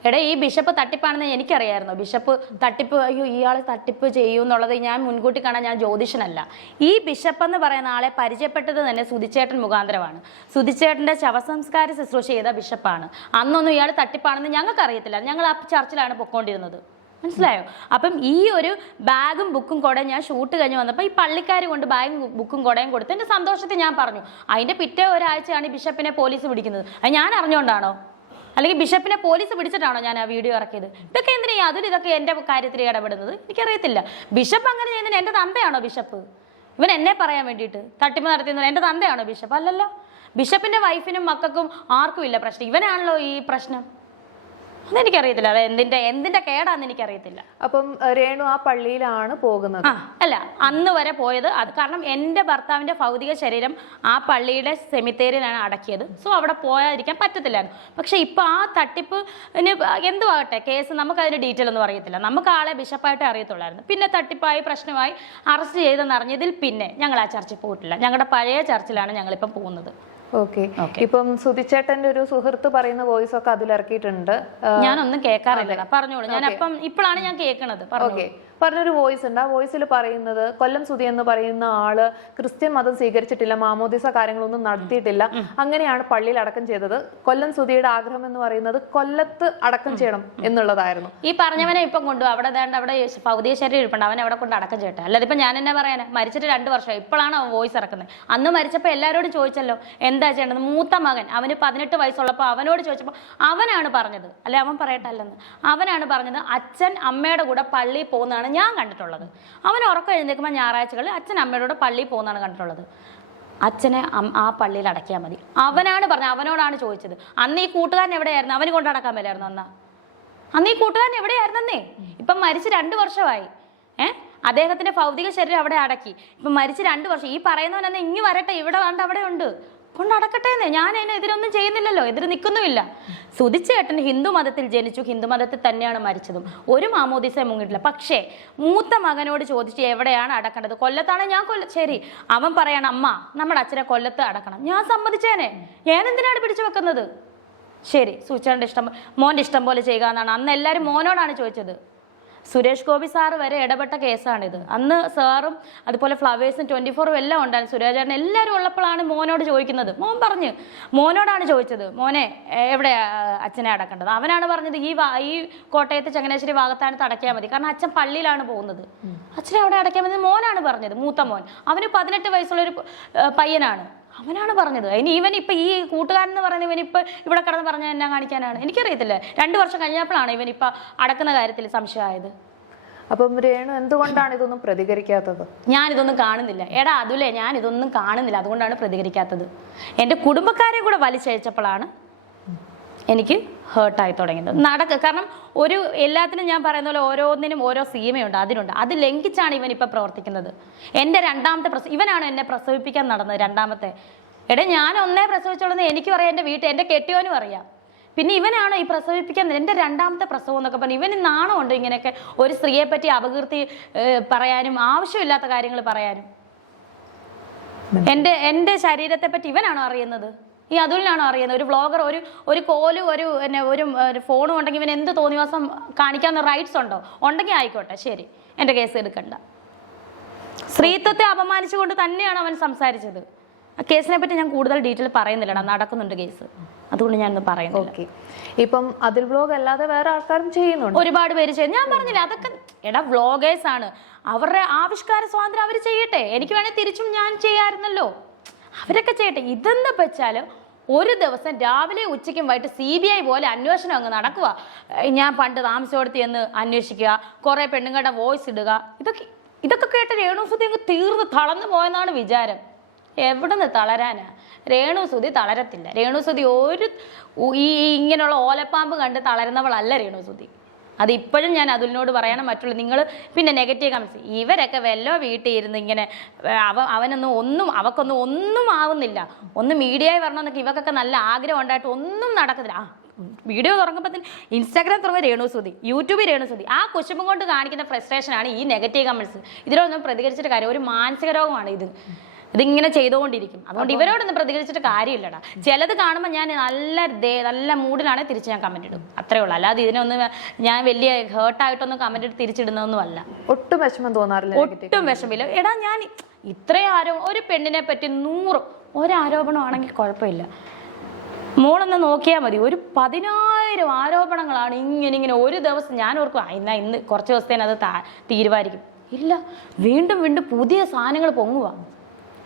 എടാ, ഈ ബിഷപ്പ് തട്ടിപ്പാണെന്ന് എനിക്കറിയായിരുന്നു. ബിഷപ്പ് തട്ടിപ്പ്, അയ്യോ ഇയാൾ തട്ടിപ്പ് ചെയ്യൂ എന്നുള്ളത് ഞാൻ മുൻകൂട്ടി കാണാൻ ഞാൻ ജ്യോതിഷനല്ല. ഈ ബിഷപ്പ് എന്ന് പറയുന്ന ആളെ പരിചയപ്പെട്ടത് തന്നെ സുധിച്ചേട്ടൻ മുഖാന്തരമാണ്. സുധിച്ചേട്ടൻ്റെ ശവസംസ്കാര ശുശ്രൂഷ ചെയ്ത ബിഷപ്പാണ്. അന്നൊന്നും ഇയാൾ തട്ടിപ്പാണെന്ന് ഞങ്ങൾക്ക് അറിയത്തില്ല. ഞങ്ങൾ ആ ചർച്ചിലാണ് പൊക്കോണ്ടിരുന്നത്. മനസ്സിലായോ? അപ്പം ഈ ഒരു ബാഗും ബുക്കും കുടയും ഞാൻ ഷൂട്ട് കഴിഞ്ഞ് വന്നപ്പോൾ ഈ പള്ളിക്കാർ കൊണ്ട് ബാഗും ബുക്കും കുടയും കൊടുത്ത് എൻ്റെ സന്തോഷത്തിൽ ഞാൻ പറഞ്ഞു. അതിൻ്റെ പിറ്റേ ഒരാഴ്ചയാണ് ഈ ബിഷപ്പിനെ പോലീസ് പിടിക്കുന്നത്. അത് ഞാൻ അറിഞ്ഞുകൊണ്ടാണോ? അല്ലെങ്കിൽ ബിഷപ്പിനെ പോലീസ് പിടിച്ചിട്ടാണോ ഞാൻ ആ വീഡിയോ ഇറക്കിയത്? ഇതൊക്കെ എന്തിനാ ഇതൊക്കെ എൻ്റെ കാര്യത്തിൽ ഇടപെടുന്നത്? എനിക്കറിയത്തില്ല. ബിഷപ്പ് അങ്ങനെ ചെയ്യുന്നതിന് എൻ്റെ തന്തയാണോ ബിഷപ്പ്? ഇവൻ എന്നെ പറയാൻ വേണ്ടിയിട്ട് തട്ടിപ്പ് നടത്തുന്നത് എൻ്റെ തന്തയാണോ ബിഷപ്പ്? അല്ലല്ലോ. ബിഷപ്പിൻ്റെ വൈഫിനും മക്കൾക്കും ആർക്കും ഇല്ല പ്രശ്നം, ഇവനാണല്ലോ ഈ പ്രശ്നം. അതെനിക്കറിയത്തില്ല. അത് എന്തിന്റെ കേടാന്ന് എനിക്കറിയത്തില്ല. അപ്പം രേണു ആ പള്ളിയിലാണ് പോകുന്നത്? അല്ല, അന്ന് വരെ പോയത് അത് കാരണം എൻ്റെ ഭർത്താവിന്റെ ഭൗതിക ശരീരം ആ പള്ളിയുടെ സെമിത്തേരിയിലാണ് അടക്കിയത്. സോ അവിടെ പോയാതിരിക്കാൻ പറ്റത്തില്ലായിരുന്നു. പക്ഷെ ഇപ്പൊ ആ തട്ടിപ്പിന് എന്തുവാകട്ടെ കേസ്, നമുക്ക് അതിന്റെ ഡീറ്റെയിൽ ഒന്നും അറിയത്തില്ല. നമുക്ക് ആളെ ബിഷപ്പായിട്ടേ അറിയത്തുള്ളായിരുന്നു. പിന്നെ തട്ടിപ്പായി പ്രശ്നമായി അറസ്റ്റ് ചെയ്തെന്നറിഞ്ഞതിൽ പിന്നെ ഞങ്ങൾ ആ ചർച്ചിൽ പോയിട്ടില്ല. ഞങ്ങളുടെ പഴയ ചർച്ചിലാണ് ഞങ്ങളിപ്പം പോകുന്നത്. ഓക്കെ. ഇപ്പം സുധിച്ചേട്ടന്റെ ഒരു സുഹൃത്ത് പറയുന്ന വോയിസ് ഒക്കെ അതിലിറക്കിയിട്ടുണ്ട്. ഞാനൊന്നും കേൾക്കാറില്ല. പറഞ്ഞോളൂ. ഞാൻ അപ്പം ഇപ്പോഴാണ് ഞാൻ കേൾക്കണത്. ഓക്കെ. പറഞ്ഞൊരു വോയിസ് ഉണ്ട്. ആ വോയിസിൽ പറയുന്നത് കൊല്ലം സുധി എന്ന് പറയുന്ന ആള് ക്രിസ്ത്യൻ മതം സ്വീകരിച്ചിട്ടില്ല, മാമോദിസ കാര്യങ്ങളൊന്നും നടത്തിയിട്ടില്ല, അങ്ങനെയാണ് പള്ളിയിൽ അടക്കം ചെയ്തത്. കൊല്ലം സുധിയുടെ ആഗ്രഹം എന്ന് പറയുന്നത് കൊല്ലത്ത് അടക്കം ചെയ്യണം എന്നുള്ളതായിരുന്നു. ഈ പറഞ്ഞവനെ ഇപ്പം കൊണ്ടു അവിടെ ഭൗതിക ശരീരം ഇരിപ്പുണ്ട്, അവനെ അവിടെ കൊണ്ട് അടക്കം ചെയ്യട്ടെ. അല്ലാതെ ഇപ്പൊ ഞാൻ എന്നാ പറയാനാ, മരിച്ചിട്ട് 2 വർഷമായി, ഇപ്പോഴാണ് അവൻ വോയിസ് ഇറക്കുന്നത്. അന്ന് മരിച്ചപ്പോൾ എല്ലാവരോടും ചോദിച്ചല്ലോ എന്താ ചെയ്യേണ്ടത്. മൂത്ത മകൻ അവന് 18 വയസ്സുള്ളപ്പോൾ അവനോട് ചോദിച്ചപ്പോൾ അവനാണ് പറഞ്ഞത്, അല്ലെ അവൻ പറയട്ടല്ലെന്ന്, അവനാണ് പറഞ്ഞത് അച്ഛൻ അമ്മയുടെ കൂടെ പള്ളിയിൽ പോകുന്നതാണ് ഞാൻ കണ്ടിട്ടുള്ളത്. അവൻ ഉറക്കം എഴുന്നേൽക്കുമ്പോൾ ഞായറാഴ്ചകളിൽ അച്ഛൻ അമ്മയുടെ കൂടെ പള്ളിയിൽ പോകുന്നതാണ് കണ്ടിട്ടുള്ളത്. അച്ഛനെ ആ പള്ളിയിൽ അടക്കിയാൽ മതി, അവനാണ് പറഞ്ഞത്. അവനോടാണ് ചോദിച്ചത്. അന്ന് ഈ കൂട്ടുകാരൻ എവിടെയായിരുന്നു? അവന് കൊണ്ട് അടക്കാൻ മേലായിരുന്നു അന്ന് ഈ കൂട്ടുകാരൻ എവിടെയായിരുന്നേ? ഇപ്പം മരിച്ച് 2 വർഷമായി. അദ്ദേഹത്തിന്റെ ഭൗതിക ശരീരം അവിടെ അടക്കി. ഇപ്പം മരിച്ച് 2 വർഷം. ഈ പറയുന്നവനെന്ന് ഇങ്ങ് വരട്ടെ, ഇവിടെ വേണ്ട, അവിടെ ഉണ്ട്, കൊണ്ടടക്കട്ടെന്ന്. ഞാൻ അതിന് എതിരൊന്നും ചെയ്യുന്നില്ലല്ലോ, എതിര് നിൽക്കുന്നുമില്ല. സുധിച്ചേട്ടൻ ഹിന്ദു മതത്തിൽ ജനിച്ചു, ഹിന്ദു മതത്തിൽ തന്നെയാണ് മരിച്ചതും, ഒരു മാമോദിസ മുങ്ങിയിട്ടില്ല. പക്ഷേ മൂത്ത മകനോട് ചോദിച്ച് എവിടെയാണ് അടക്കേണ്ടത്? കൊല്ലത്താണ്. ഞാൻ ശരി, അവൻ പറയണം അമ്മ നമ്മുടെ അച്ഛനെ കൊല്ലത്ത് അടക്കണം. ഞാൻ സമ്മതിച്ചേനെ, ഞാൻ എന്തിനാണ് പിടിച്ചു വെക്കുന്നത്? ശരി, സുധിച്ചേട്ടൻ്റെ മോൻ്റെ ഇഷ്ടം പോലെ ചെയ്യുക എന്നാണ് അന്ന് എല്ലാവരും മോനോടാണ് ചോദിച്ചത്. സുരേഷ് ഗോപി സാറ് വരെ ഇടപെട്ട കേസാണിത്. അന്ന് സാറും അതുപോലെ ഫ്ലവേഴ്സും 24 എല്ലാം ഉണ്ടായിരുന്നു. സുരേഷേട്ടൻ എല്ലാവരും ഉള്ളപ്പോഴാണ് മോനോട് ചോദിക്കുന്നത്. മോൻ പറഞ്ഞു, മോനോടാണ് ചോദിച്ചത്, മോനെ എവിടെ അച്ഛനെ അടക്കേണ്ടത്? അവനാണ് പറഞ്ഞത് ഈ കോട്ടയത്ത് ചങ്ങനാശ്ശേരി ഭാഗത്താണ് അടയ്ക്കാൻ മതി, കാരണം അച്ഛൻ പള്ളിയിലാണ് പോകുന്നത്, അച്ഛനെ അവിടെ അടയ്ക്കാൻ മതി. മോനാണ് പറഞ്ഞത്, മൂത്ത മോൻ. അവന് 18 വയസ്സുള്ളൊരു പയ്യനാണ്, അവനാണ് പറഞ്ഞത്. അതിന് ഇവൻ ഇപ്പം ഈ കൂട്ടുകാരൻ എന്ന് പറയുന്നത് ഇവനിപ്പോൾ ഇവിടെ കിടന്ന് പറഞ്ഞാൽ എന്നാ കാണിക്കാനാണ്? എനിക്കറിയത്തില്ല. 2 വർഷം കഴിഞ്ഞപ്പോഴാണ് ഇവനിപ്പോൾ അടക്കുന്ന കാര്യത്തിൽ സംശയമായത്. അപ്പം രേണു എന്തുകൊണ്ടാണ് ഇതൊന്നും പ്രതികരിക്കാത്തത്? ഞാനിതൊന്നും കാണുന്നില്ല. എടാ അതുലേ, ഞാനിതൊന്നും കാണുന്നില്ല, അതുകൊണ്ടാണ് പ്രതികരിക്കാത്തത്. എൻ്റെ കുടുംബക്കാരെ കൂടെ വലിച്ചഴിച്ചപ്പോഴാണ് എനിക്ക് ഹേർട്ടായി തുടങ്ങിയത്. കാരണം എല്ലാത്തിനും ഞാൻ പറയുന്ന പോലെ ഓരോന്നിനും ഓരോ സീമയുണ്ട്, അതിനുണ്ട്. അത് ലംഘിച്ചാണ് ഇവൻ ഇപ്പം പ്രവർത്തിക്കുന്നത്. എൻ്റെ 2ാമത്തെ ഇവനാണ് എന്നെ പ്രസവിപ്പിക്കാൻ നടന്നത്. 2ാമത്തെ ഞാൻ ഒന്നേ പ്രസവിച്ചോളന്ന് എനിക്കും അറിയാം, എൻ്റെ കെട്ടിയോനും അറിയാം. പിന്നെ ഇവനാണ് ഈ പ്രസവിപ്പിക്കാൻ എൻ്റെ 2ാമത്തെ പ്രസവം എന്നൊക്കെ പറഞ്ഞു. ഇവന് നാണമുണ്ട് ഇങ്ങനെയൊക്കെ ഒരു സ്ത്രീയെ പറ്റി അപകീർത്തി പറയാനും ആവശ്യമില്ലാത്ത കാര്യങ്ങൾ പറയാനും. എൻ്റെ ശരീരത്തെ പറ്റി ഇവനാണോ അറിയുന്നത്? ഈ അതുലിനാണോ അറിയുന്നത്? ഒരു വ്ളോഗർ ഒരു കോലും ഒരു ഫോണും ഉണ്ടെങ്കിൽ ഇവൻ എന്ത് തോന്നിവാസം കാണിക്കാവുന്ന റൈറ്റ്സ് ഉണ്ടോ? ഉണ്ടെങ്കിൽ ആയിക്കോട്ടെ, ശരി, എൻ്റെ കേസ് എടുക്കണ്ട. സ്ത്രീത്വത്തെ അപമാനിച്ചുകൊണ്ട് തന്നെയാണ് അവൻ സംസാരിച്ചത്. ആ കേസിനെ പറ്റി ഞാൻ കൂടുതൽ ഡീറ്റെയിൽ പറയുന്നില്ലടാ, നടക്കുന്നുണ്ട് കേസ്, അതുകൊണ്ട് ഞാനൊന്ന് പറയുന്നില്ല. ഇപ്പം അതിൽ വ്ളോഗ് അല്ലാതെ വേറെ ആൾക്കാരും ചെയ്യുന്നുണ്ട്, ഒരുപാട് പേര് ചെയ്യുന്നു. ഞാൻ പറഞ്ഞില്ല, അതൊക്കെ വ്ളോഗേഴ്സ് ആണ്, അവരുടെ ആവിഷ്കാര സ്വാതന്ത്ര്യം അവർ ചെയ്യട്ടെ. എനിക്ക് വേണേൽ തിരിച്ചും ഞാൻ ചെയ്യാമായിരുന്നല്ലോ, അവരൊക്കെ ചെയ്യട്ടെ. ഇതെന്താ വെച്ചാൽ ഒരു ദിവസം രാവിലെ ഉച്ചയ്ക്കും വൈകിട്ട് CBI പോലെ അന്വേഷണം അങ്ങ് നടക്കുക. ഞാൻ പണ്ട് താമസിച്ചോടത്ത് എന്ന് അന്വേഷിക്കുക, കുറേ പെണ്ണുങ്ങളുടെ വോയിസ് ഇടുക. ഇതൊക്കെ കേട്ട് രേണു സുധി അങ്ങ് തീർന്ന് തളർന്നു പോയെന്നാണ് വിചാരം. എവിടെ നിന്ന് തളരാനാ? രേണു സുധി തളരത്തില്ല. രേണു സുധി ഇങ്ങനെയുള്ള ഓലപ്പാമ്പ് കണ്ട് തളരുന്നവളല്ല രേണു സുധി. അത് ഇപ്പോഴും ഞാൻ അതുലിനോട് പറയണം. മറ്റുള്ള നിങ്ങൾ പിന്നെ നെഗറ്റീവ് കമൻസ്, ഇവരൊക്കെ വല്ലോ വീട്ടിൽ ഇരുന്ന് ഇങ്ങനെ അവക്കൊന്നും ഒന്നും ആവുന്നില്ല, ഒന്ന് മീഡിയയിൽ വരണമെന്നൊക്കെ ഇവക്കൊക്കെ നല്ല ആഗ്രഹം ഉണ്ടായിട്ട് ഒന്നും നടക്കത്തില്ല. വീഡിയോ തുറങ്ങുമ്പോൾ തന്നെ ഇൻസ്റ്റാഗ്രാം തുറങ്ങുമ്പോൾ രേണു സുധി, യൂട്യൂബിൽ രേണു സുധി. ആ കുശുമ്പം കൊണ്ട് കാണിക്കുന്ന ഫ്രസ്ട്രേഷനാണ് ഈ നെഗറ്റീവ് കമൻസ്. ഇതിലൊന്നും പ്രതികരിച്ചിട്ട് കാര്യം, ഒരു മാനസിക രോഗമാണ് ഇതിങ്ങനെ ചെയ്തുകൊണ്ടിരിക്കും. അതുകൊണ്ട് ഇവരോടൊന്നും പ്രതികരിച്ചിട്ട് കാര്യമില്ലടാ. ചിലത് കാണുമ്പോൾ ഞാൻ നല്ല മൂഡിലാണ് തിരിച്ച് ഞാൻ കമന്റ് ഇടും, അത്രേ ഉള്ളൂ. അല്ലാതെ ഇതിനൊന്നും ഞാൻ വലിയ ഹേർട്ടായിട്ടൊന്നും കമന്റ് ഇട്ട് തിരിച്ചിടുന്നൊന്നും അല്ല. ഒട്ടും വിഷമം തോന്നാറില്ല? ഒട്ടും വിഷമില്ല. എടാ ഞാൻ ഇത്രയും ഒരു പെണ്ണിനെ പറ്റി 100 ഒരാരോപണമാണെങ്കിൽ കുഴപ്പമില്ല, മോളൊന്ന് നോക്കിയാൽ മതി. ഒരു 10,000 ആരോപണങ്ങളാണ് ഇങ്ങനെ ഒരു ദിവസം. ഞാൻ ഓർക്കും ഇന്ന് കുറച്ച് ദിവസത്തേന് അത് തീരുമായിരിക്കും. ഇല്ല, വീണ്ടും പുതിയ സാധനങ്ങൾ പൊങ്ങുക.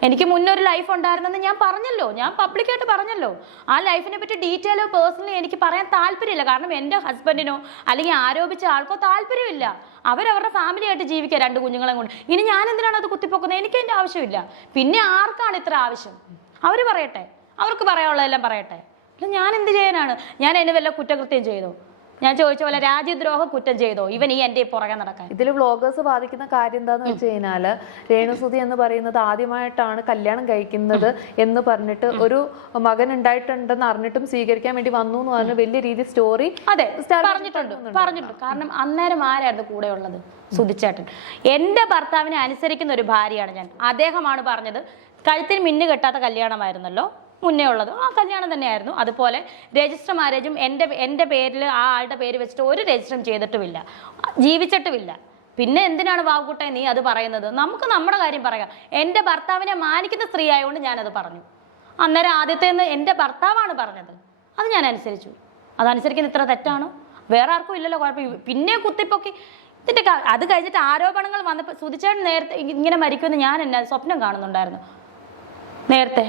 എനിക്ക് മുന്നൊരു ലൈഫ് ഉണ്ടായിരുന്നെന്ന് ഞാൻ പറഞ്ഞല്ലോ, ഞാൻ പബ്ലിക്കായിട്ട് പറഞ്ഞല്ലോ. ആ ലൈഫിനെ പറ്റി ഡീറ്റെയിലോ പേഴ്സണലി എനിക്ക് പറയാൻ താല്പര്യമില്ല. കാരണം എൻ്റെ ഹസ്ബൻഡിനോ അല്ലെങ്കിൽ ആരോപിച്ച ആൾക്കോ താല്പര്യമില്ല. അവരവരുടെ ഫാമിലി ആയിട്ട് ജീവിക്കുക 2 കുഞ്ഞുങ്ങളെ കൊണ്ട്. ഇനി ഞാൻ എന്തിനാണ് അത് കുത്തിപ്പൊക്കുന്നത്? എനിക്ക് അതിൻ്റെ ആവശ്യമില്ല. പിന്നെ ആർക്കാണ് ഇത്ര ആവശ്യം? അവർ പറയട്ടെ, അവർക്ക് പറയാനുള്ളതെല്ലാം പറയട്ടെ. അല്ല, ഞാൻ എന്ത് ചെയ്യാനാണ്? ഞാൻ അതിന് വല്ല കുറ്റകൃത്യം ചെയ്തോ? ഞാൻ ചോദിച്ച പോലെ രാജ്യദ്രോഹ കുറ്റം ചെയ്തോ ഇവൻ ഈ എൻ്റെ പുറകെ നടക്കാൻ? ഇതിൽ വ്ളോഗേഴ്സ് ബാധിക്കുന്ന കാര്യം എന്താന്ന് വെച്ച് കഴിഞ്ഞാല് രേണുസുതി എന്ന് പറയുന്നത് ആദ്യമായിട്ടാണ് കല്യാണം കഴിക്കുന്നത് എന്ന് പറഞ്ഞിട്ട് ഒരു മകൻ ഉണ്ടായിട്ടുണ്ടെന്ന് അറിഞ്ഞിട്ടും സ്വീകരിക്കാൻ വേണ്ടി വന്നു എന്ന് പറഞ്ഞ വലിയ രീതി സ്റ്റോറി അതെ പറഞ്ഞിട്ടുണ്ട്. കാരണം അന്നേരം ആരായിരുന്നു കൂടെ ഉള്ളത്? സുധിച്ചേട്ടൻ. എൻ്റെ ഭർത്താവിനെ അനുസരിക്കുന്ന ഒരു ഭാര്യയാണ് ഞാൻ. അദ്ദേഹമാണ് പറഞ്ഞത് കഴുത്തിന് മിന്നു കെട്ടാത്ത കല്യാണമായിരുന്നല്ലോ മുന്നേ ഉള്ളത്, ആ കല്യാണം തന്നെയായിരുന്നു. അതുപോലെ രജിസ്റ്റർ മാരേജും എൻ്റെ പേരിൽ ആ ആളുടെ പേര് വെച്ചിട്ട് ഒരു രജിസ്റ്ററും ചെയ്തിട്ടുമില്ല, ജീവിച്ചിട്ടുമില്ല. പിന്നെ എന്തിനാണ് വാവുകുട്ടെ നീ അത് പറയുന്നത്? നമുക്ക് നമ്മുടെ കാര്യം പറയാം. എൻ്റെ ഭർത്താവിനെ മാനിക്കുന്ന സ്ത്രീ ആയതുകൊണ്ട് ഞാനത് പറഞ്ഞു. അന്നേരം ആദ്യത്തേന്ന് എൻ്റെ ഭർത്താവാണ് പറഞ്ഞത്, അത് ഞാൻ അനുസരിച്ചു. അതനുസരിക്കുന്ന ഇത്ര തെറ്റാണോ? വേറെ ആർക്കും ഇല്ലല്ലോ കുഴപ്പം. പിന്നെ കുത്തിപ്പൊക്കി ഇതിൻ്റെ അത് കഴിഞ്ഞിട്ട് ആരോപണങ്ങൾ വന്നപ്പോൾ സുധിച്ചേട്ടൻ നേരത്തെ ഇങ്ങനെ മരിക്കുമെന്ന് ഞാൻ എന്നെ സ്വപ്നം കാണുന്നുണ്ടായിരുന്നു. നേരത്തെ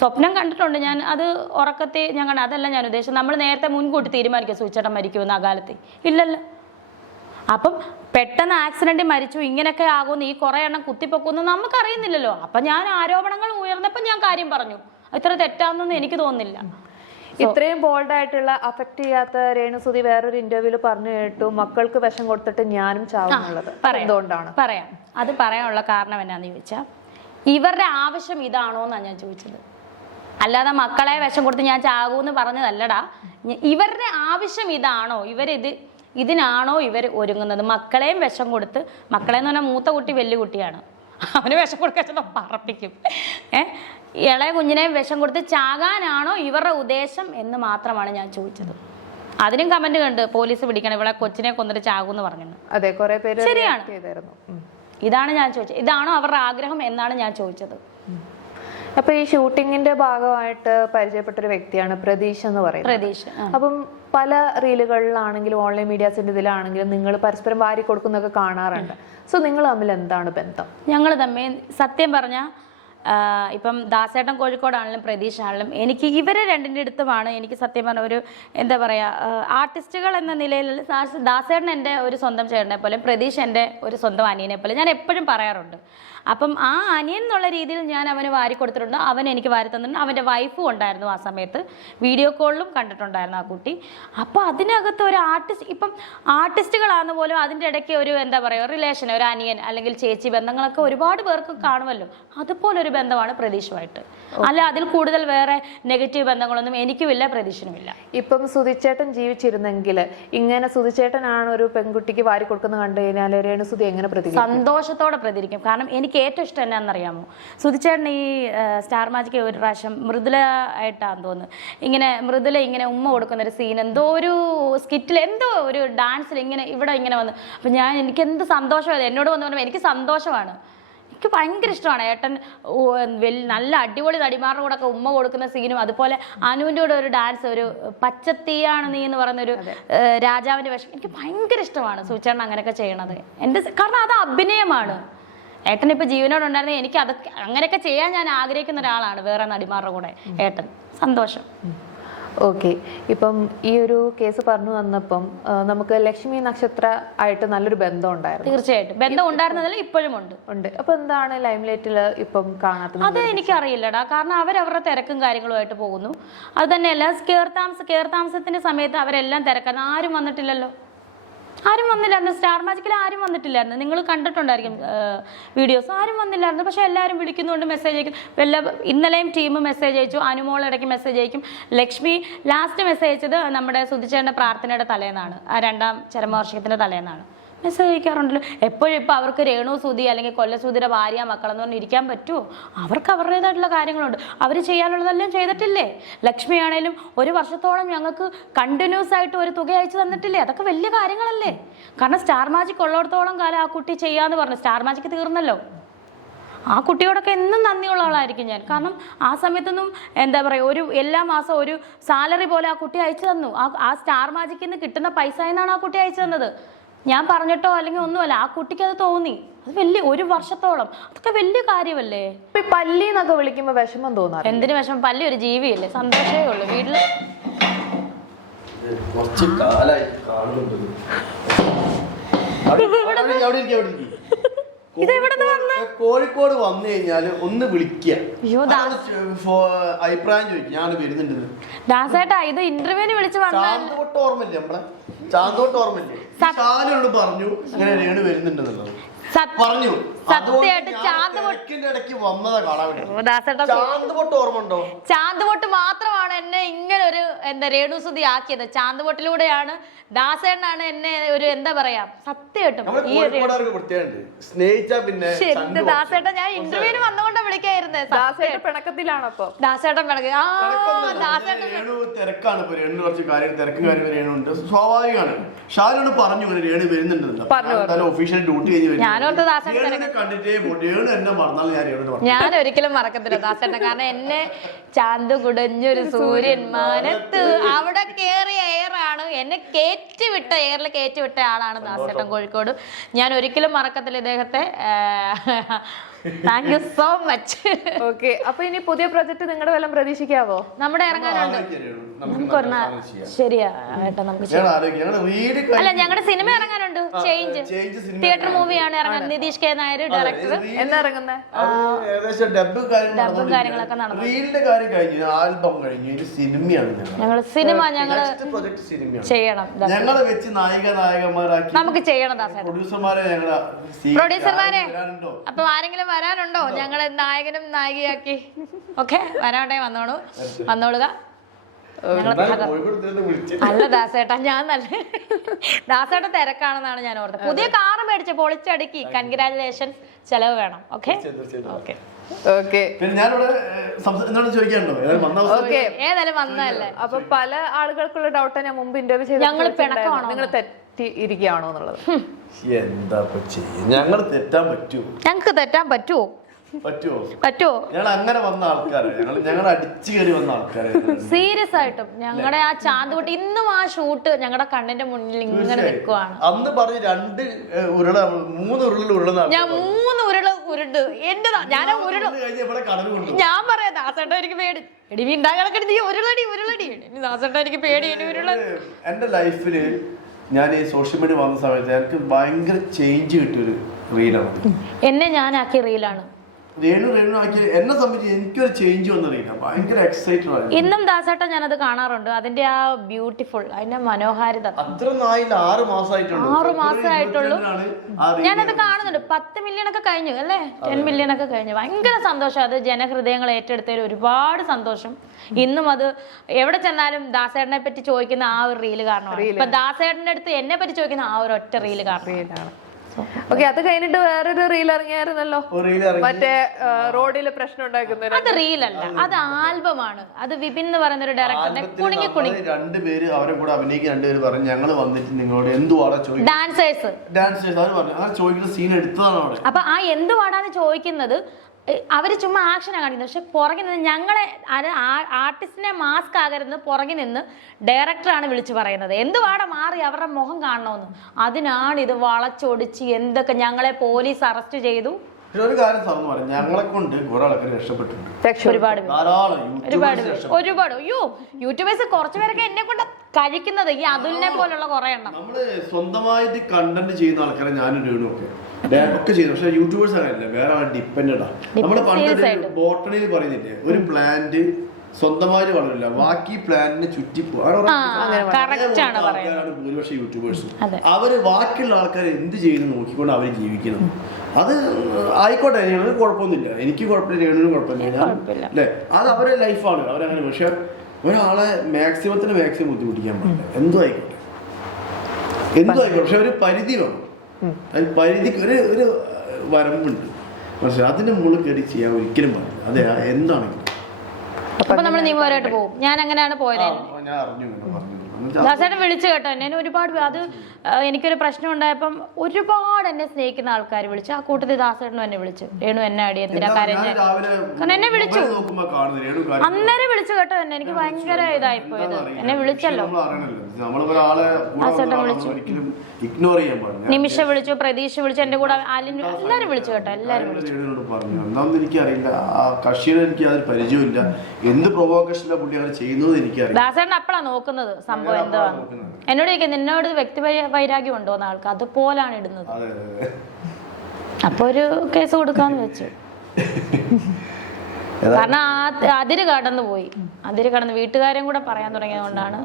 സ്വപ്നം കണ്ടിട്ടുണ്ട് ഞാൻ, അത് ഉറക്കത്തെ ഞാൻ കണ്ട. അതല്ല ഞാൻ ഉദ്ദേശിച്ചത്, നമ്മൾ നേരത്തെ മുൻകൂട്ടി തീരുമാനിക്കുക സുധിച്ചേട്ടൻ മരിക്കുമെന്ന് ആ കാലത്ത് ഇല്ലല്ലോ. അപ്പം പെട്ടെന്ന് ആക്സിഡന്റ് മരിച്ചു ഇങ്ങനെയൊക്കെ ആകുമെന്ന് ഈ കുറേ എണ്ണം കുത്തിപ്പൊക്കുമെന്ന് നമുക്കറിയുന്നില്ലല്ലോ. അപ്പം ഞാൻ ആരോപണങ്ങൾ ഉയർന്നപ്പോൾ ഞാൻ കാര്യം പറഞ്ഞു. ഇത്ര തെറ്റാന്നൊന്നും എനിക്ക് തോന്നുന്നില്ല. ഇത്രയും ബോൾഡ് ആയിട്ടുള്ള അഫക്ട് ചെയ്യാത്ത രേണുസുതി വേറൊരു ഇന്റർവ്യൂല് പറഞ്ഞു കേട്ടു മക്കൾക്ക് വിഷം കൊടുത്തിട്ട് ഞാനും ചാവുന്നുള്ളത്. എന്തുകൊണ്ടാണ്? പറയാം. അത് പറയാനുള്ള കാരണം എന്നാന്ന് ചോദിച്ചാൽ ഇവരുടെ ആവശ്യം ഇതാണോ എന്നാണ് ഞാൻ ചോദിച്ചത്. അല്ലാതെ മക്കളെ വിഷം കൊടുത്ത് ഞാൻ ചാകൂന്ന് പറഞ്ഞതല്ലടാ. ഇവരുടെ ആവശ്യം ഇതാണോ? ഇതിനാണോ ഇവർ ഒരുങ്ങുന്നത്? മക്കളെയും വിഷം കൊടുത്ത്, മക്കളെന്ന് പറഞ്ഞാൽ മൂത്ത കുട്ടി വലിയ കുട്ടിയാണ്, അവന് വിഷം കൊടുക്കാൻ പറപ്പിക്കും. ഇളയ കുഞ്ഞിനെയും വിഷം കൊടുത്ത് ചാകാനാണോ ഇവരുടെ ഉദ്ദേശം എന്ന് മാത്രമാണ് ഞാൻ ചോദിച്ചത്. അതിനും കമന്റ് കണ്ട് പോലീസ് പിടിക്കണം ഇവിടെ കൊച്ചിനെ കൊന്നിട്ട് ചാകൂന്ന് പറഞ്ഞത്. അതെ, കുറെ പേര് ശരിയാണ്. ഇതാണ് ഞാൻ ചോദിച്ചത്. ഇതാണോ അവരുടെ ആഗ്രഹം എന്നാണ് ഞാൻ ചോദിച്ചത്. അപ്പൊ ഈ ഷൂട്ടിങ്ങിന്റെ ഭാഗമായിട്ട് പരിചയപ്പെട്ട ഒരു വ്യക്തിയാണ് പ്രതീഷ് എന്ന് പറയുന്നത്. അപ്പം പല റീലുകളിലാണെങ്കിലും ഓൺലൈൻ മീഡിയാസിന്റെ ഇതിലാണെങ്കിലും നിങ്ങൾ പരസ്പരം വാരി കൊടുക്കുന്നൊക്കെ കാണാറുണ്ട്. സോ നിങ്ങൾ തമ്മിൽ എന്താണ് ബന്ധം? ഞങ്ങൾ തമ്മിൽ സത്യം പറഞ്ഞാൽ ഇപ്പം ദാസേട്ടൻ കോഴിക്കോടാണെങ്കിലും പ്രതീഷ് ആണെങ്കിലും എനിക്ക് ഇവരെ രണ്ടിൻ്റെ അടുത്തുമാണ് എനിക്ക് സത്യം പറഞ്ഞ ഒരു എന്താ പറയുക ആർട്ടിസ്റ്റുകൾ എന്ന നിലയിൽ ദാസേട്ടൻ എൻ്റെ ഒരു സ്വന്തം ചേട്ടനെ പോലെ, പ്രതീഷ് എൻ്റെ ഒരു സ്വന്തം അനിയനെ പോലെ ഞാൻ എപ്പോഴും പറയാറുണ്ട്. അപ്പം ആ അനിയൻ എന്നുള്ള രീതിയിൽ ഞാൻ അവന് വാരി കൊടുത്തിട്ടുണ്ട്, അവൻ എനിക്ക് വാരി തന്നിട്ടുണ്ട്. അവൻ്റെ വൈഫും ഉണ്ടായിരുന്നു ആ സമയത്ത്, വീഡിയോ കോളിലും കണ്ടിട്ടുണ്ടായിരുന്നു ആ കുട്ടി. അപ്പോൾ അതിനകത്ത് ഒരു ആർട്ടിസ്റ്റ്, ഇപ്പം ആർട്ടിസ്റ്റുകളാണെന്ന് പോലും അതിൻ്റെ ഇടയ്ക്ക് ഒരു എന്താ പറയുക റിലേഷൻ, ഒരു അനിയൻ അല്ലെങ്കിൽ ചേച്ചി ബന്ധങ്ങളൊക്കെ ഒരുപാട് പേർക്ക് കാണുമല്ലോ. അതുപോലൊരു ബന്ധമാണ് പ്രതീക്ഷുമായിട്ട്. അല്ല അതിൽ കൂടുതൽ വേറെ നെഗറ്റീവ് ബന്ധങ്ങളൊന്നും എനിക്കുമില്ല, പ്രതീക്ഷനുമില്ല. ഇപ്പം സുധിച്ചേട്ടൻ ജീവിച്ചിരുന്നെങ്കിൽ ഇങ്ങനെ സുധിച്ചേട്ടനാണ് ഒരു പെൺകുട്ടിക്ക് വാരി കൊടുക്കുന്നത് കണ്ടു കഴിഞ്ഞാൽ രേണുസുതി എങ്ങനെ പ്രതികരിക്കും? സന്തോഷത്തോടെ പ്രതികരിക്കും. കാരണം എനിക്ക് ഏറ്റവും ഇഷ്ടം എന്നാണെന്നറിയാമോ, സുധിച്ചേട്ടൻ ഈ സ്റ്റാർ മാജിക്ക് ഒരു പ്രാവശ്യം മൃദുല ആയിട്ടാന്ന് തോന്നുന്നു ഇങ്ങനെ മൃദുല ഇങ്ങനെ ഉമ്മ കൊടുക്കുന്ന ഒരു സീൻ, എന്തോ ഒരു സ്കിറ്റിൽ എന്തോ ഒരു ഡാൻസിൽ ഇങ്ങനെ ഇവിടെ ഇങ്ങനെ വന്ന്, അപ്പം എനിക്ക് എന്ത് സന്തോഷമാണ്. എന്നോട് വന്ന് പറഞ്ഞപ്പോൾ എനിക്ക് സന്തോഷമാണ്. എനിക്ക് ഭയങ്കര ഇഷ്ടമാണ് ഏട്ടൻ നല്ല അടിപൊളി നടിമാരുടെ കൂടെ ഒക്കെ ഉമ്മ കൊടുക്കുന്ന സീനും, അതുപോലെ അനുവിൻ്റെ കൂടെ ഒരു ഡാൻസ്, ഒരു പച്ചത്തീയാണ് നീ എന്ന് പറയുന്നൊരു രാജാവിൻ്റെ വേഷം, എനിക്ക് ഭയങ്കര ഇഷ്ടമാണ് സുധിച്ചേട്ടൻ അങ്ങനെയൊക്കെ ചെയ്യണത്. കാരണം അത് അഭിനയമാണ്. ഏട്ടൻ ഇപ്പൊ ജീവനോടുണ്ടായിരുന്നെ എനിക്ക് അതൊക്കെ അങ്ങനെയൊക്കെ ചെയ്യാൻ ഞാൻ ആഗ്രഹിക്കുന്ന ഒരാളാണ് വേറെ നടിമാരുടെ കൂടെ ഏട്ടൻ. സന്തോഷം. ഓക്കെ, ഇപ്പം ഈ ഒരു കേസ് പറഞ്ഞു വന്നപ്പം നമുക്ക് ലക്ഷ്മി നക്ഷത്ര ആയിട്ട് നല്ലൊരു ബന്ധം ഉണ്ടായിരുന്നു. തീർച്ചയായിട്ടും ബന്ധം ഉണ്ടായിരുന്നതിൽ ഇപ്പോഴും ഉണ്ട്. അപ്പൊ എന്താണ് ലൈംലൈറ്റിൽ ഇപ്പം കാണാത്തത്? അത് എനിക്കറിയില്ലടാ, കാരണം അവരവരുടെ തിരക്കും കാര്യങ്ങളുമായിട്ട് പോകുന്നു. അത് തന്നെയല്ല കേർതാമസത്തിന്റെ സമയത്ത് അവരെല്ലാം തിരക്കാണ്, ആരും വന്നിട്ടില്ലല്ലോ. ആരും വന്നില്ലായിരുന്നു. സ്റ്റാർ മാജിക്കിൽ ആരും വന്നിട്ടില്ലായിരുന്നു. നിങ്ങൾ കണ്ടിട്ടുണ്ടായിരിക്കും വീഡിയോസ്. ആരും വന്നില്ലായിരുന്നു. പക്ഷെ എല്ലാവരും വിളിക്കുന്നുണ്ട്, മെസ്സേജ് അയക്കും. ഇന്നലെയും ടീം മെസ്സേജ് അയച്ചു, അനുമോൾ ഇടയ്ക്ക് മെസ്സേജ് അയക്കും. ലക്ഷ്മി ലാസ്റ്റ് മെസ്സേജ് അയച്ചത് നമ്മുടെ സുധിച്ചേട്ടൻ്റെ പ്രാർത്ഥനയുടെ തലേന്നാണ്, ആ 2ാം ചരമവാർഷികത്തിൻ്റെ തലേന്നാണ് മെസ്സേജ് അയക്കാറുണ്ടല്ലോ. എപ്പോഴും ഇപ്പോൾ അവർക്ക് രേണുസുതി അല്ലെങ്കിൽ കൊല്ലസുതിയുടെ ഭാര്യ മക്കളെന്ന് പറഞ്ഞ് ഇരിക്കാൻ പറ്റുമോ? അവർക്ക് അവരുടേതായിട്ടുള്ള കാര്യങ്ങളുണ്ട്. അവർ ചെയ്യാനുള്ളതെല്ലാം ചെയ്തിട്ടില്ലേ? ലക്ഷ്മി ആണേലും 1 വർഷത്തോളം ഞങ്ങൾക്ക് കണ്ടിന്യൂസ് ആയിട്ട് ഒരു തുക അയച്ചു തന്നിട്ടില്ലേ? അതൊക്കെ വലിയ കാര്യങ്ങളല്ലേ? കാരണം സ്റ്റാർ മാജിക് ഉള്ളിടത്തോളം കാലം ആ കുട്ടി ചെയ്യാന്ന് പറഞ്ഞു. സ്റ്റാർ മാജിക് തീർന്നല്ലോ. ആ കുട്ടിയോടൊക്കെ എന്നും നന്ദിയുള്ള ആളായിരിക്കും ഞാൻ. കാരണം ആ സമയത്തൊന്നും എന്താ പറയുക, ഒരു എല്ലാ മാസവും ഒരു സാലറി പോലെ ആ കുട്ടി അയച്ചു തന്നു. ആ സ്റ്റാർ മാജിക്കിൽ നിന്ന് കിട്ടുന്ന പൈസ എന്നാണ് ആ കുട്ടി അയച്ചു തന്നത്. ഞാൻ പറഞ്ഞിട്ടോ അല്ലെങ്കിൽ ഒന്നുമല്ല, ആ കുട്ടിക്ക് അത് തോന്നി. അത് വലിയ 1 വർഷത്തോളം, അതൊക്കെ വലിയ കാര്യമല്ലേ? പല്ലി എന്നൊക്കെ വിളിക്കുമ്പോ വിഷമം തോന്നാറ്? എന്തിനു വിഷമം? പല്ലി ഒരു ജീവിയല്ലേ, സന്തോഷമേ ഉള്ളൂ. വീട്ടില് കോഴിക്കോട് വന്നു കഴിഞ്ഞാല് ഒന്ന് വിളിക്കുക, അഭിപ്രായം ചോദിക്കും. ഞാൻ വരുന്നുണ്ട് ദാസേട്ടാ, ഇത് ഇന്റർവ്യൂവിന് വിളിച്ചു ഓർമ്മയില്ലേ നമ്മളെ? ചാന്തോട്ട് ഓർമ്മയില്ലേ ഷാനോട് പറഞ്ഞു ഇങ്ങനെ രേണു വരുന്നുണ്ടെന്നുള്ളത് പറഞ്ഞു. സത്യമായിട്ട് ഇടയ്ക്ക് വന്നതാ കാണാൻ വേണ്ടി. ചാന്തുപൊട്ട് ഓർമ്മ ഉണ്ടോ? ചാന്തുപൊട്ട് മാത്രമാണ് എന്നെ ഇങ്ങനെ ഒരു രേണുസുതി ആക്കിയത്. ചാന്തുപൊട്ടിലൂടെയാണ് ദാസേട്ടനാണ് എന്നെ ഒരു എന്താ പറയാ സത്യമായിട്ടും ഈ സ്നേഹിച്ചാ പിന്നെ ദാസേട്ടൻ ഞാൻ ഇന്റർവ്യൂവിന് വന്നുകൊണ്ട് വിളിക്കായിരുന്നേ. പിണക്കത്തിലാണോ അപ്പൊ? ദാസേട്ടൻ രേണു തിരക്കാണ് ഇപ്പൊ. രേണു കുറച്ച് തിരക്കും കാര്യം രേണുണ്ട്, സ്വാഭാവികമാണ്. ഷാനോട് പറഞ്ഞു രേണു വരുന്നുണ്ടെന്ന് ഒഫീഷ്യൽ ഡ്യൂട്ടി കഴിഞ്ഞ് കണ്ടിട്ടേ രേണു എന്നെ മറന്നാൽ ഞാൻ ഒരിക്കലും മറക്കത്തില്ല ദാസേട്ടൻ. കാരണം എന്നെ ചാന്ത് കുടഞ്ഞൊരു സൂര്യൻ മാനത്ത് അവിടെ കേറിയ എയറാണ് എന്നെ എയറിൽ കയറ്റിവിട്ട ആളാണ് ദാസേട്ടൻ കോഴിക്കോട്. ഞാൻ ഒരിക്കലും മറക്കത്തില്ല ഇദ്ദേഹത്തെ. Thank you so much. Okay, അപ്പൊ ഇനി പുതിയ പ്രൊജക്ട് നിങ്ങളുടെ വല്ലതും പ്രതീക്ഷിക്കാവോ? നമ്മുടെ ഇറങ്ങാനുണ്ട്. ശരിയാ ഏട്ടാ, നമുക്ക് അല്ല ഞങ്ങളുടെ സിനിമ ഇറങ്ങാനുണ്ട്. ചേഞ്ച് തിയേറ്റർ മൂവിയാണ് ഇറങ്ങാൻ. Nitish K Nair director. എന്നാ ഇറങ്ങുന്നത്? ഡബും കാര്യങ്ങളൊക്കെ നടന്നു. ഞങ്ങള് സിനിമ ചെയ്യണം. നമുക്ക് ചെയ്യണം ദാസേട്ടാ. പ്രൊഡ്യൂസർമാരെ അപ്പൊ ആരെങ്കിലും വരാനുണ്ടോ? ഞങ്ങള് നായകനും നായികയാക്കി. ഓക്കെ, വരാണ്ടേ വന്നോളുക. അല്ല ദാസേട്ടാ, ഞാൻ നല്ല ദാസേട്ട തിരക്കാണെന്നാണ് ഞാൻ ഓർത്തത്. പുതിയ കാറ് മേടിച്ച പൊളിച്ചടുക്കി. കൺഗ്രാജുലേഷൻസ്. ചെലവ് വേണം. ഓക്കെ ഏതായാലും വന്നതല്ലേ. അപ്പൊ പല ആളുകൾക്കുള്ള ഡൗട്ട് ഞാൻ മുമ്പ് ഇന്റർവ്യൂ ചെയ്ത് ഞങ്ങൾ പിണക്കമാണോ, നിങ്ങൾ തെറ്റി ഇരിക്കുകയാണോ എന്നുള്ളത്. എന്താ ഞങ്ങൾ തെറ്റാൻ പറ്റുമോ? ഞങ്ങൾക്ക് തെറ്റാൻ പറ്റുമോ? ഞങ്ങൾ അങ്ങനെ വന്ന ആൾക്കാരെ, ഞങ്ങൾ അടിച്ചു കയറി വന്ന ആൾക്കാരെ. സീരിയസ് ആയിട്ടും ഞങ്ങളുടെ ആ ചാന്തുപൊട്ടി ഇന്നും ആ ഷൂട്ട് ഞങ്ങളുടെ കണ്ണിന്റെ മുന്നിൽ ഇങ്ങനെ നിൽക്കുവാണ്. അന്ന് പറഞ്ഞ് 2 ഉരുള 3 ഉരുള ഞാൻ 3 ഉരുള ഉരുണ്ട്. എന്റെ ഞാൻ ഞാൻ പറയാം ദാസേട്ട എനിക്ക് പേടി. എടി നീ ഉണ്ടാകണക്കെ നീ ഉരുളടി ദാസേട്ട എനിക്ക് പേടി. എന്റെ ലൈഫില് ഞാൻ ഈ സോഷ്യൽ മീഡിയ വന്ന സമയത്ത് എനിക്ക് ഭയങ്കര ചേഞ്ച് കിട്ടിയൊരു റീലാണ്. എന്നെ ഞാനാക്കിയ റീലാണ്. രേണു ആക്കി എന്നെ സംബന്ധിച്ച് എനിക്കൊരു ചേഞ്ച് വന്നറിയില്ല. ഭയങ്കര എക്സൈറ്റഡ് ആണ്. ഇന്നും ദാസേട്ടൻ ഞാനത് കാണാറുണ്ട്. അതിന്റെ ആ ബ്യൂട്ടിഫുൾ, അതിന്റെ മനോഹാരിത. അത്ര 6 മാസമായിട്ടുള്ളൂ ഞാനത് കാണുന്നുണ്ട്. 10 മില്യൺ ഒക്കെ കഴിഞ്ഞു അല്ലേ? 10 മില്യൺ ഒക്കെ കഴിഞ്ഞു. ഭയങ്കര സന്തോഷം. അത് ജനഹൃദയങ്ങൾ ഏറ്റെടുത്തതിൽ ഒരുപാട് സന്തോഷം. ഇന്നും അത് എവിടെ ചെന്നാലും ദാസേട്ടനെ പറ്റി ചോദിക്കുന്ന ആ ഒരു റീല് കാരണമാണ്. ഇപ്പൊ ദാസേട്ടന്റെ അടുത്ത് എന്നെ പറ്റി ചോദിക്കുന്ന ആ ഒരു ഒറ്റ റീല് കാരണം. ഓക്കെ, അത് കഴിഞ്ഞിട്ട് വേറൊരു റീൽ ഇറങ്ങിയായിരുന്നല്ലോ, മറ്റേ റോഡില് പ്രശ്നം ഉണ്ടാക്കുന്നത്. അത് റീലല്ല, അത് ആൽബമാണ്. അത് വിപിൻ എന്ന് പറയുന്ന ഒരു ഡയറക്ടറിനെ കുണുങ്ങി 2 പേര് അവരെ കൂടെ അഭിനയിക്കുന്ന 2 പേര് പറഞ്ഞു ഞങ്ങൾ വന്നിട്ട് നിങ്ങളോട് എന്തുവാടാ ചോദിക്കും. ഡാൻസേഴ്സ് അവർ പറഞ്ഞു അങ്ങനെ ചോദിക്കുന്ന സീൻ എടുത്തതാണ് അവിടെ. അപ്പൊ ആ എന്തുവാടാന്ന് ചോദിക്കുന്നത് അവര് ചുമ്മാ ആക്ഷനാണ് കാണിക്കുന്നത്. പക്ഷെ പുറകിൽ നിന്ന് ഞങ്ങളെ ആർട്ടിസ്റ്റിനെ മാസ്ക് ആകരുന്ന് പുറകിൽ നിന്ന് ഡയറക്ടറാണ് വിളിച്ചു പറയുന്നത് എന്തുവാടെ മാറി അവരുടെ മുഖം കാണണമെന്ന്. അതിനാണ് ഇത് വളച്ചൊടിച്ച് എന്തൊക്കെ ഞങ്ങളെ പോലീസ് അറസ്റ്റ് ചെയ്തു. ഒരു കാര്യം സാറെന്ന് പറയാം, ഞങ്ങളെ കൊണ്ട് കുറെ ആൾക്കാർ രക്ഷപ്പെട്ടിട്ടുണ്ട്. ഒരുപാട് അയ്യോ യൂട്യൂബേഴ്സ് കുറച്ചുപേരൊക്കെ എന്നെ കൊണ്ട് കഴിക്കുന്നത് ഈ അതുലിനെ പോലുള്ള കുറെ എണ്ണം. നമ്മള് സ്വന്തമായിട്ട് കണ്ടന്റ് ചെയ്യുന്ന ആൾക്കാരെ ഞാനും രേണുവൊക്കെ ഒക്കെ ചെയ്തു. പക്ഷെ യൂട്യൂബേഴ്സ് അങ്ങനെയല്ല, വേറെ ഡിപ്പെൻഡാ. നമ്മള് പണ്ട് ബോട്ടണിയിൽ പറയുന്നില്ലേ, ഒരു പ്ലാന്റ് സ്വന്തമായി വളരില്ല, ബാക്കി പ്ലാന്റിനെ ചുറ്റി ഭൂരിപക്ഷം യൂട്യൂബേഴ്സ്. അവര് ബാക്കിയുള്ള ആൾക്കാർ എന്ത് ചെയ്യുന്നു നോക്കിക്കൊണ്ട് അവര് ജീവിക്കണം. അത് ആയിക്കോട്ടെ, ഞങ്ങൾക്ക് കുഴപ്പമൊന്നുമില്ല, എനിക്ക് കുഴപ്പമില്ല, രേണുവിനും കുഴപ്പമില്ല അല്ലേ, അത് അവരുടെ ലൈഫാണ്, അവരങ്ങനെ. പക്ഷെ ഒരാളെ മാക്സിമം ബുദ്ധിമുട്ടിക്കാൻ പാടില്ല. എന്തോ ആയിക്കോട്ടെ. പക്ഷെ ഒരു പരിധി വേണം. പരിധിക്ക് ഒരു വരമ്പുണ്ട്. പക്ഷെ അതിന്റെ മുകളിൽ കയറി ചെയ്യാൻ ഒരിക്കലും പാടില്ല. അതെ, എന്താണെങ്കിലും അപ്പൊ നമ്മൾ നിയമപരമായിട്ട് പോകും. ഞാൻ അങ്ങനെയാണ് പോയത്. ദാസേട്ടൻ വിളിച്ചു കേട്ടോ എന്നെ ഒരുപാട്. അത് എനിക്കൊരു പ്രശ്നം ഉണ്ടായപ്പം ഒരുപാട് എന്നെ സ്നേഹിക്കുന്ന ആൾക്കാർ വിളിച്ചു. ആ കൂട്ടത്തിൽ ദാസേട്ടനും എന്നെ വിളിച്ചു. രേണു എന്നെ അടി എന്തിനാ കരഞ്ഞ, കാരണം എന്നെ വിളിച്ചു. അന്നേരം വിളിച്ചു കേട്ടോ എന്നെ. എനിക്ക് ഭയങ്കര ഇതായിപ്പോയത്. എന്നെ വിളിച്ചല്ലോ, ദാസേട്ടൻ വിളിച്ചു, നിമിഷ വിളിച്ചു, പ്രതീക്ഷ വിളിച്ചു, എന്റെ കൂടെ ആലിൻ, എല്ലാരും വിളിച്ചു കേട്ടോ. എല്ലാരും എനിക്കറിയില്ല, ആ കക്ഷിയെ എനിക്ക് അതിന് പരിചയമില്ല, എന്ത് പ്രൊവോക്കേഷനിലാണ് പുള്ളി അങ്ങനെ ചെയ്യുന്നത് എനിക്കറിയാം. ദാസേട്ടൻ അപ്പഴാ നോക്കുന്നത് സംഭവം എന്താണ്. എന്നോട് ചോദിക്കും നിന്നോട് വ്യക്തി വൈരാഗ്യം ഉണ്ടോന്ന് ആൾക്ക്, അതുപോലാണ് ഇടുന്നത്. അപ്പൊ ഒരു കേസ് കൊടുക്കാന്ന് വെച്ചു. കാരണം അതിര് കടന്നു പോയി, അതിര് കടന്ന് വീട്ടുകാരും കൂടെ പറയാൻ തുടങ്ങിയതുകൊണ്ടാണ്.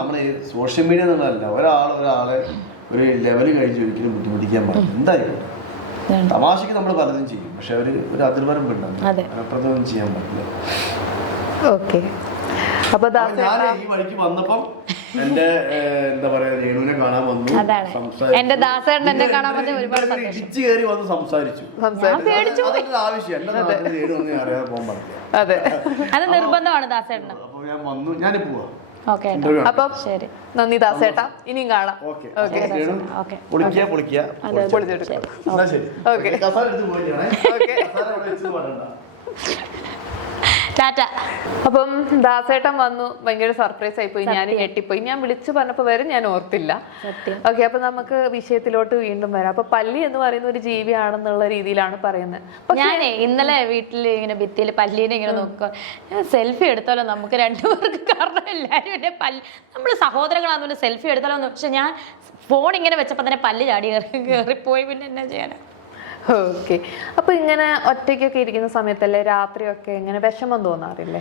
നമ്മൾ സോഷ്യൽ മീഡിയ എന്നുള്ളതല്ല, ഒരാളെ ഒരു ലെവൽ കഴിച്ച് ഒരിക്കലും ബുദ്ധിമുട്ടിക്കാൻ പാടില്ല. എന്തായിരിക്കും തമാശക്ക് നമ്മൾ പലതും ചെയ്യും, പക്ഷെ ഒരു അതിർവരമ്പുണ്ടാവും, അതിനപ്പുറത്തൊന്നും ചെയ്യാൻ പറ്റില്ല. ഓക്കെ, അപ്പൊ ഞാൻ ഈ വഴിക്ക് വന്നപ്പം എന്റെ എന്താ പറയാ രേണുവിനെ കാണാൻ വന്നു, എന്റെ ദാസേട്ടൻ എന്നെ കാണാൻ വന്ന് ഒരുപാട് ഇടിച്ചു കയറി വന്ന് സംസാരിച്ചു. ആവശ്യം എന്റെ നാട്ടിൽ രേണു ഒന്നും അറിയാതെ പോകാൻ പറ്റില്ല. അതെ, അത് നിർബന്ധമാണ് ദാസേട്ടന്. അപ്പൊ ഞാൻ വന്നു, ഞാൻ പോവാ. അപ്പം ശരി, നന്ദി ദാസേട്ടാ, ഇനിയും കാണാം. അപ്പം ദാസേട്ടൻ വന്നു, ഭയങ്കര സർപ്രൈസ് ആയിപ്പോയി, ഞാൻ ഞെട്ടിപ്പോയി. ഞാൻ വിളിച്ചു പറഞ്ഞപ്പോ വരെ ഞാൻ ഓർത്തില്ല. ഓക്കെ, അപ്പൊ നമുക്ക് വിഷയത്തിലോട്ട് വീണ്ടും വരാം. അപ്പൊ പല്ലി എന്ന് പറയുന്ന ഒരു ജീവിയാണെന്നുള്ള രീതിയിലാണ് പറയുന്നത്. ഞാനേ ഇന്നലെ വീട്ടിൽ ഇങ്ങനെ ഭിത്തിയിൽ പല്ലീനെ ഇങ്ങനെ നോക്കുക, സെൽഫി എടുത്താലോ നമുക്ക് രണ്ടുപേർക്ക്, കാരണം എല്ലാവരും പല്ലി, നമ്മള് സഹോദരങ്ങളാണെന്നുകൊണ്ട് സെൽഫി എടുത്താലോ എന്ന്. പക്ഷെ ഞാൻ ഫോൺ ഇങ്ങനെ വെച്ചപ്പോ തന്നെ പല്ല് ചാടി കയറിപ്പോയി, പിന്നെ എന്നാ ചെയ്യാനാ. ഓക്കെ, അപ്പൊ ഇങ്ങനെ ഒറ്റയ്ക്കൊക്കെ ഇരിക്കുന്ന സമയത്തല്ലേ രാത്രിയൊക്കെ ഇങ്ങനെ വിഷമം തോന്നാറില്ലേ?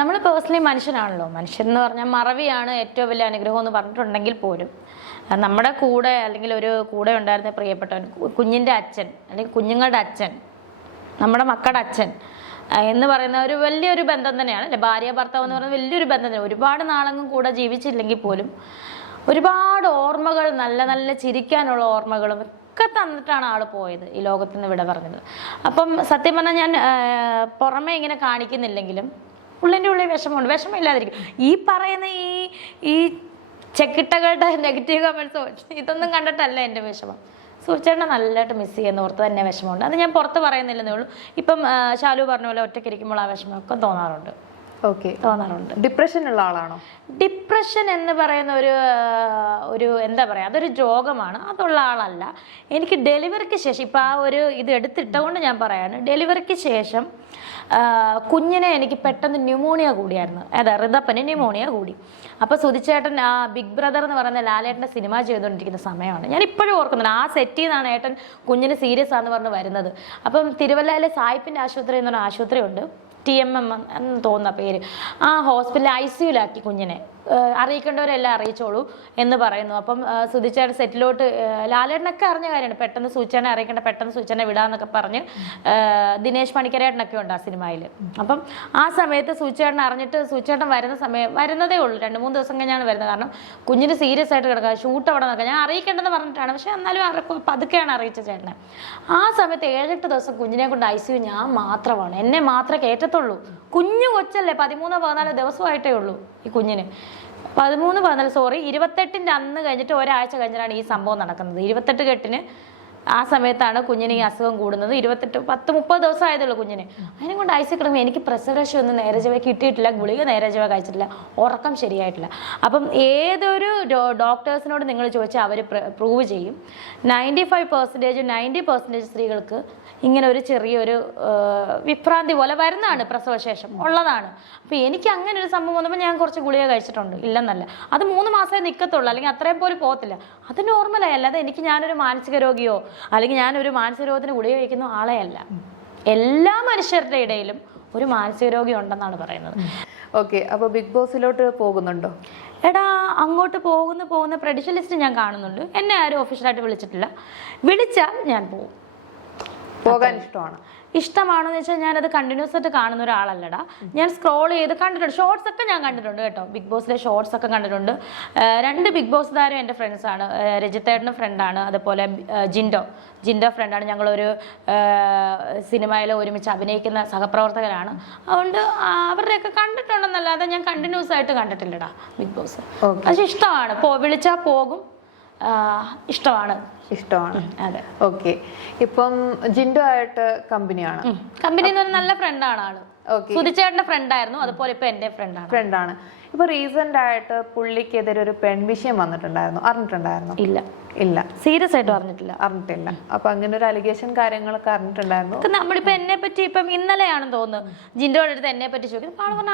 നമ്മൾ പേഴ്സണലി മനുഷ്യനാണല്ലോ, മനുഷ്യൻ എന്ന് പറഞ്ഞാൽ മറവിയാണ് ഏറ്റവും വലിയ അനുഗ്രഹം എന്ന് പറഞ്ഞിട്ടുണ്ടെങ്കിൽ പോലും നമ്മുടെ കൂടെ അല്ലെങ്കിൽ ഒരു കൂടെ ഉണ്ടായിരുന്ന പ്രിയപ്പെട്ടവൻ, കുഞ്ഞിൻ്റെ അച്ഛൻ അല്ലെങ്കിൽ കുഞ്ഞുങ്ങളുടെ അച്ഛൻ, നമ്മുടെ മക്കളുടെ അച്ഛൻ എന്ന് പറയുന്ന ഒരു വലിയൊരു ബന്ധം തന്നെയാണ് അല്ലെ. ഭാര്യ ഭർത്താവ് എന്ന് പറയുന്നത് വലിയൊരു ബന്ധം തന്നെ. ഒരുപാട് നാളെങ്കിലും കൂടെ ജീവിച്ചില്ലെങ്കിൽ പോലും ഒരുപാട് ഓർമ്മകൾ, നല്ല നല്ല ചിരിക്കാനുള്ള ഓർമ്മകളും ഒക്കെ തന്നിട്ടാണ് ആള് പോയത്, ഈ ലോകത്ത് നിന്ന് വിട പറഞ്ഞത്. അപ്പം സത്യം പറഞ്ഞാൽ ഞാൻ പുറമെ ഇങ്ങനെ കാണിക്കുന്നില്ലെങ്കിലും ഉള്ളിൻ്റെ ഉള്ളിൽ വിഷമമുണ്ട്. വിഷമമില്ലാതിരിക്കും. ഈ പറയുന്ന ഈ ചെക്കിട്ടകളുടെ നെഗറ്റീവ് കമൻസോ ഇതൊന്നും കണ്ടിട്ടല്ല എൻ്റെ വിഷമം. സൂചേട്ടനെ നല്ലതായിട്ട് മിസ് ചെയ്യുന്ന ഓർത്ത് തന്നെ വിഷമമുണ്ട്. അത് ഞാൻ പുറത്ത് പറയുന്നില്ലെന്നേ ഉള്ളൂ. ഇപ്പം ശാലു പറഞ്ഞ പോലെ ഒറ്റയ്ക്കിരിക്കുമ്പോൾ ആ വിഷമമൊക്കെ തോന്നാറുണ്ട്. ഓക്കെ, തോന്നാറുണ്ട്. ഡിപ്രഷൻ ഉള്ള ആളാണോ? ഡിപ്രഷൻ എന്ന് പറയുന്ന ഒരു എന്താ പറയുക, അതൊരു രോഗമാണ്, അതുള്ള ആളല്ല. എനിക്ക് ഡെലിവറിക്ക് ശേഷം, ഇപ്പം ആ ഒരു ഇത് എടുത്തിട്ടുകൊണ്ട് ഞാൻ പറയാണ്, ഡെലിവറിക്ക് ശേഷം കുഞ്ഞിനെ എനിക്ക് പെട്ടെന്ന് ന്യൂമോണിയ കൂടിയായിരുന്നു. അതെ, ഋതപ്പന് ന്യൂമോണിയ കൂടി. അപ്പോൾ സുധിച്ചേട്ടൻ ആ ബിഗ് ബ്രദർ എന്ന് പറയുന്ന ലാലേട്ടൻ്റെ സിനിമ ചെയ്തുകൊണ്ടിരിക്കുന്ന സമയമാണ്. ഞാൻ ഇപ്പോഴും ഓർക്കുന്നുണ്ട്, ആ സെറ്റിൽ നിന്നാണ് ഏട്ടൻ കുഞ്ഞിന് സീരിയസ് ആണെന്ന് പറഞ്ഞ് വരുന്നത്. അപ്പം തിരുവല്ലയിലെ സായിപ്പിൻ്റെ ആശുപത്രി എന്ന് പറഞ്ഞ ആശുപത്രിയുണ്ട്, TMM എന്ന് തോന്നുന്ന പേര്. ആ ഹോസ്പിറ്റലിൽ ICUലാക്കി കുഞ്ഞിനെ. അറിയിക്കേണ്ടവരെല്ലാം അറിയിച്ചോളൂ എന്ന് പറയുന്നു. അപ്പം സുധിച്ചേട്ടൻ സെറ്റിലോട്ട്, ലാലേട്ടനൊക്കെ അറിഞ്ഞ കാര്യമാണ്, പെട്ടെന്ന് സൂചന അറിയിക്കേണ്ട, പെട്ടെന്ന് സൂചന വിടാന്നൊക്കെ പറഞ്ഞ് ദിനേശ് പണിക്കരേട്ടനൊക്കെ ഉണ്ട് ആ സിനിമയിൽ. അപ്പം ആ സമയത്ത് സൂചേട്ടൻ അറിഞ്ഞിട്ട്, സൂചേട്ടൻ വരുന്നതേ ഉള്ളൂ, 2-3 ദിവസം കഴിഞ്ഞാണ് വരുന്നത്. കാരണം കുഞ്ഞിന് സീരിയസ് ആയിട്ട് കിടക്കുക, ഷൂട്ട് അവിടെ നിൽക്കുക. ഞാൻ അറിയിക്കേണ്ടെന്ന് പറഞ്ഞിട്ടാണ്, പക്ഷെ എന്നാലും പതുക്കെയാണ് അറിയിച്ച ചേട്ടനെ. ആ സമയത്ത് 7-8 ദിവസം കുഞ്ഞിനെ കൊണ്ട് ICU ഞാൻ മാത്രമാണ്, എന്നെ മാത്രമേ കയറ്റത്തുള്ളൂ. കുഞ്ഞു കൊച്ചല്ലേ, 13-14 ദിവസമായിട്ടേ ഉള്ളൂ ഈ കുഞ്ഞിന്. 28-ൻ്റെ അന്ന് കഴിഞ്ഞിട്ട് ഒരാഴ്ച കഴിഞ്ഞിട്ടാണ് ഈ സംഭവം നടക്കുന്നത്. 28 കെട്ടിന് ആ സമയത്താണ് കുഞ്ഞിന് ഈ അസുഖം കൂടുന്നത്. 10-30 ദിവസം ആയതുള്ളൂ കുഞ്ഞിന്. അതിനെ കൊണ്ട് ICU കിടക്കുമ്പോൾ എനിക്ക് പ്രസവരക്ഷ ഒന്നും നേരെ ചൊവ്വേ കിട്ടിയിട്ടില്ല, ഗുളിക നേരെ ചൊവ്വേ കഴിച്ചിട്ടില്ല, ഉറക്കം ശരിയായിട്ടില്ല. അപ്പം ഏതൊരു ഡോക്ടേഴ്സിനോട് നിങ്ങൾ ചോദിച്ചാൽ അവർ പ്രൂവ് ചെയ്യും, 90% സ്ത്രീകൾക്ക് ഇങ്ങനെ ഒരു ചെറിയൊരു വിഭ്രാന്തി പോലെ വരുന്നതാണ് പ്രസവശേഷം, ഉള്ളതാണ്. അപ്പോൾ എനിക്ക് അങ്ങനെ ഒരു സംഭവം വന്നപ്പോൾ ഞാൻ കുറച്ച് ഗുളിക കഴിച്ചിട്ടുണ്ട്, ഇല്ലെന്നല്ല. അത് 3 മാസമേ നിൽക്കത്തുള്ളൂ, അല്ലെങ്കിൽ അത്രയും പോലും പോകത്തില്ല. അത് നോർമലായി. അല്ലാതെ ഞാനൊരു മാനസിക രോഗിയോ അല്ലെങ്കിൽ ഞാനൊരു മാനസിക രോഗത്തിന് ഗുളിക കഴിക്കുന്ന ആളെ അല്ല. എല്ലാ മനുഷ്യരുടെ ഇടയിലും ഒരു മാനസിക രോഗി ഉണ്ടെന്നാണ് പറയുന്നത്. ഓക്കെ, അപ്പോൾ ബിഗ് ബോസിലോട്ട് പോകുന്നുണ്ടോ? എടാ, അങ്ങോട്ട് പോകുന്ന പ്രഡിക്ഷൻ ലിസ്റ്റ് ഞാൻ കാണുന്നുണ്ട്. എന്നെ ആരും ഒഫീഷ്യലായിട്ട് വിളിച്ചിട്ടില്ല. വിളിച്ചാൽ ഞാൻ പോകും. പോകാൻ ഇഷ്ടമാണെന്ന് വെച്ചാൽ ഞാനത് കണ്ടിന്യൂസ് ആയിട്ട് കാണുന്ന ഒരാളല്ലടാ. ഞാൻ സ്ക്രോൾ ചെയ്ത് കണ്ടിട്ടുണ്ട്, ഷോർട്സ് ഒക്കെ ഞാൻ കണ്ടിട്ടുണ്ട് കേട്ടോ. ബിഗ് ബോസിലെ ഷോർട്സ് ഒക്കെ കണ്ടിട്ടുണ്ട്. 2 ബിഗ് ബോസ് താരം എൻ്റെ ഫ്രണ്ട്സാണ്. രജിത്തേട്ടൻ്റെ ഫ്രണ്ടാണ്, അതുപോലെ ജിൻഡോ ഫ്രണ്ടാണ്. ഞങ്ങളൊരു സിനിമയിൽ ഒരുമിച്ച് അഭിനയിക്കുന്ന സഹപ്രവർത്തകരാണ്. അതുകൊണ്ട് അവരുടെയൊക്കെ കണ്ടിട്ടുണ്ടെന്നല്ലാതെ ഞാൻ കണ്ടിന്യൂസ് ആയിട്ട് കണ്ടിട്ടില്ലടാ ബിഗ് ബോസ്. പക്ഷെ ഇഷ്ടമാണ്, വിളിച്ചാൽ പോകും, ഇഷ്ടമാണ്. അതെ. ഓക്കെ, ഇപ്പം ജിൻഡോ ആയിട്ട് കമ്പനി എന്ന് പറഞ്ഞാൽ നല്ല ഫ്രണ്ടാണ് ആള്. സുധിച്ചേട്ടന്റെ ഫ്രണ്ടായിരുന്നു, അതുപോലെ ഇപ്പൊ എന്റെ ഫ്രണ്ടാണ്. ഇപ്പൊ റീസെന്റ് ആയിട്ട് പുള്ളിക്കെതിരെ ഒരു പെൺവിഷയം വന്നിട്ടുണ്ടായിരുന്നു, അറിഞ്ഞിട്ടുണ്ടായിരുന്നു? ഇല്ല, സീരിയസ് ആയിട്ട് അറിഞ്ഞിട്ടില്ല. അപ്പൊ അങ്ങനെ ഒരു അലിഗേഷൻ കാര്യങ്ങളൊക്കെ അറിഞ്ഞിട്ടുണ്ടായിരുന്നു. നമ്മളിപ്പോ എന്നെ പറ്റി ഇപ്പം ഇന്നലെയാണെന്ന് തോന്നുന്നു ജിൻഡോയുടെ അടുത്ത് എന്നെ പറ്റി ചോദിക്കുന്നത്. ആള് പറഞ്ഞ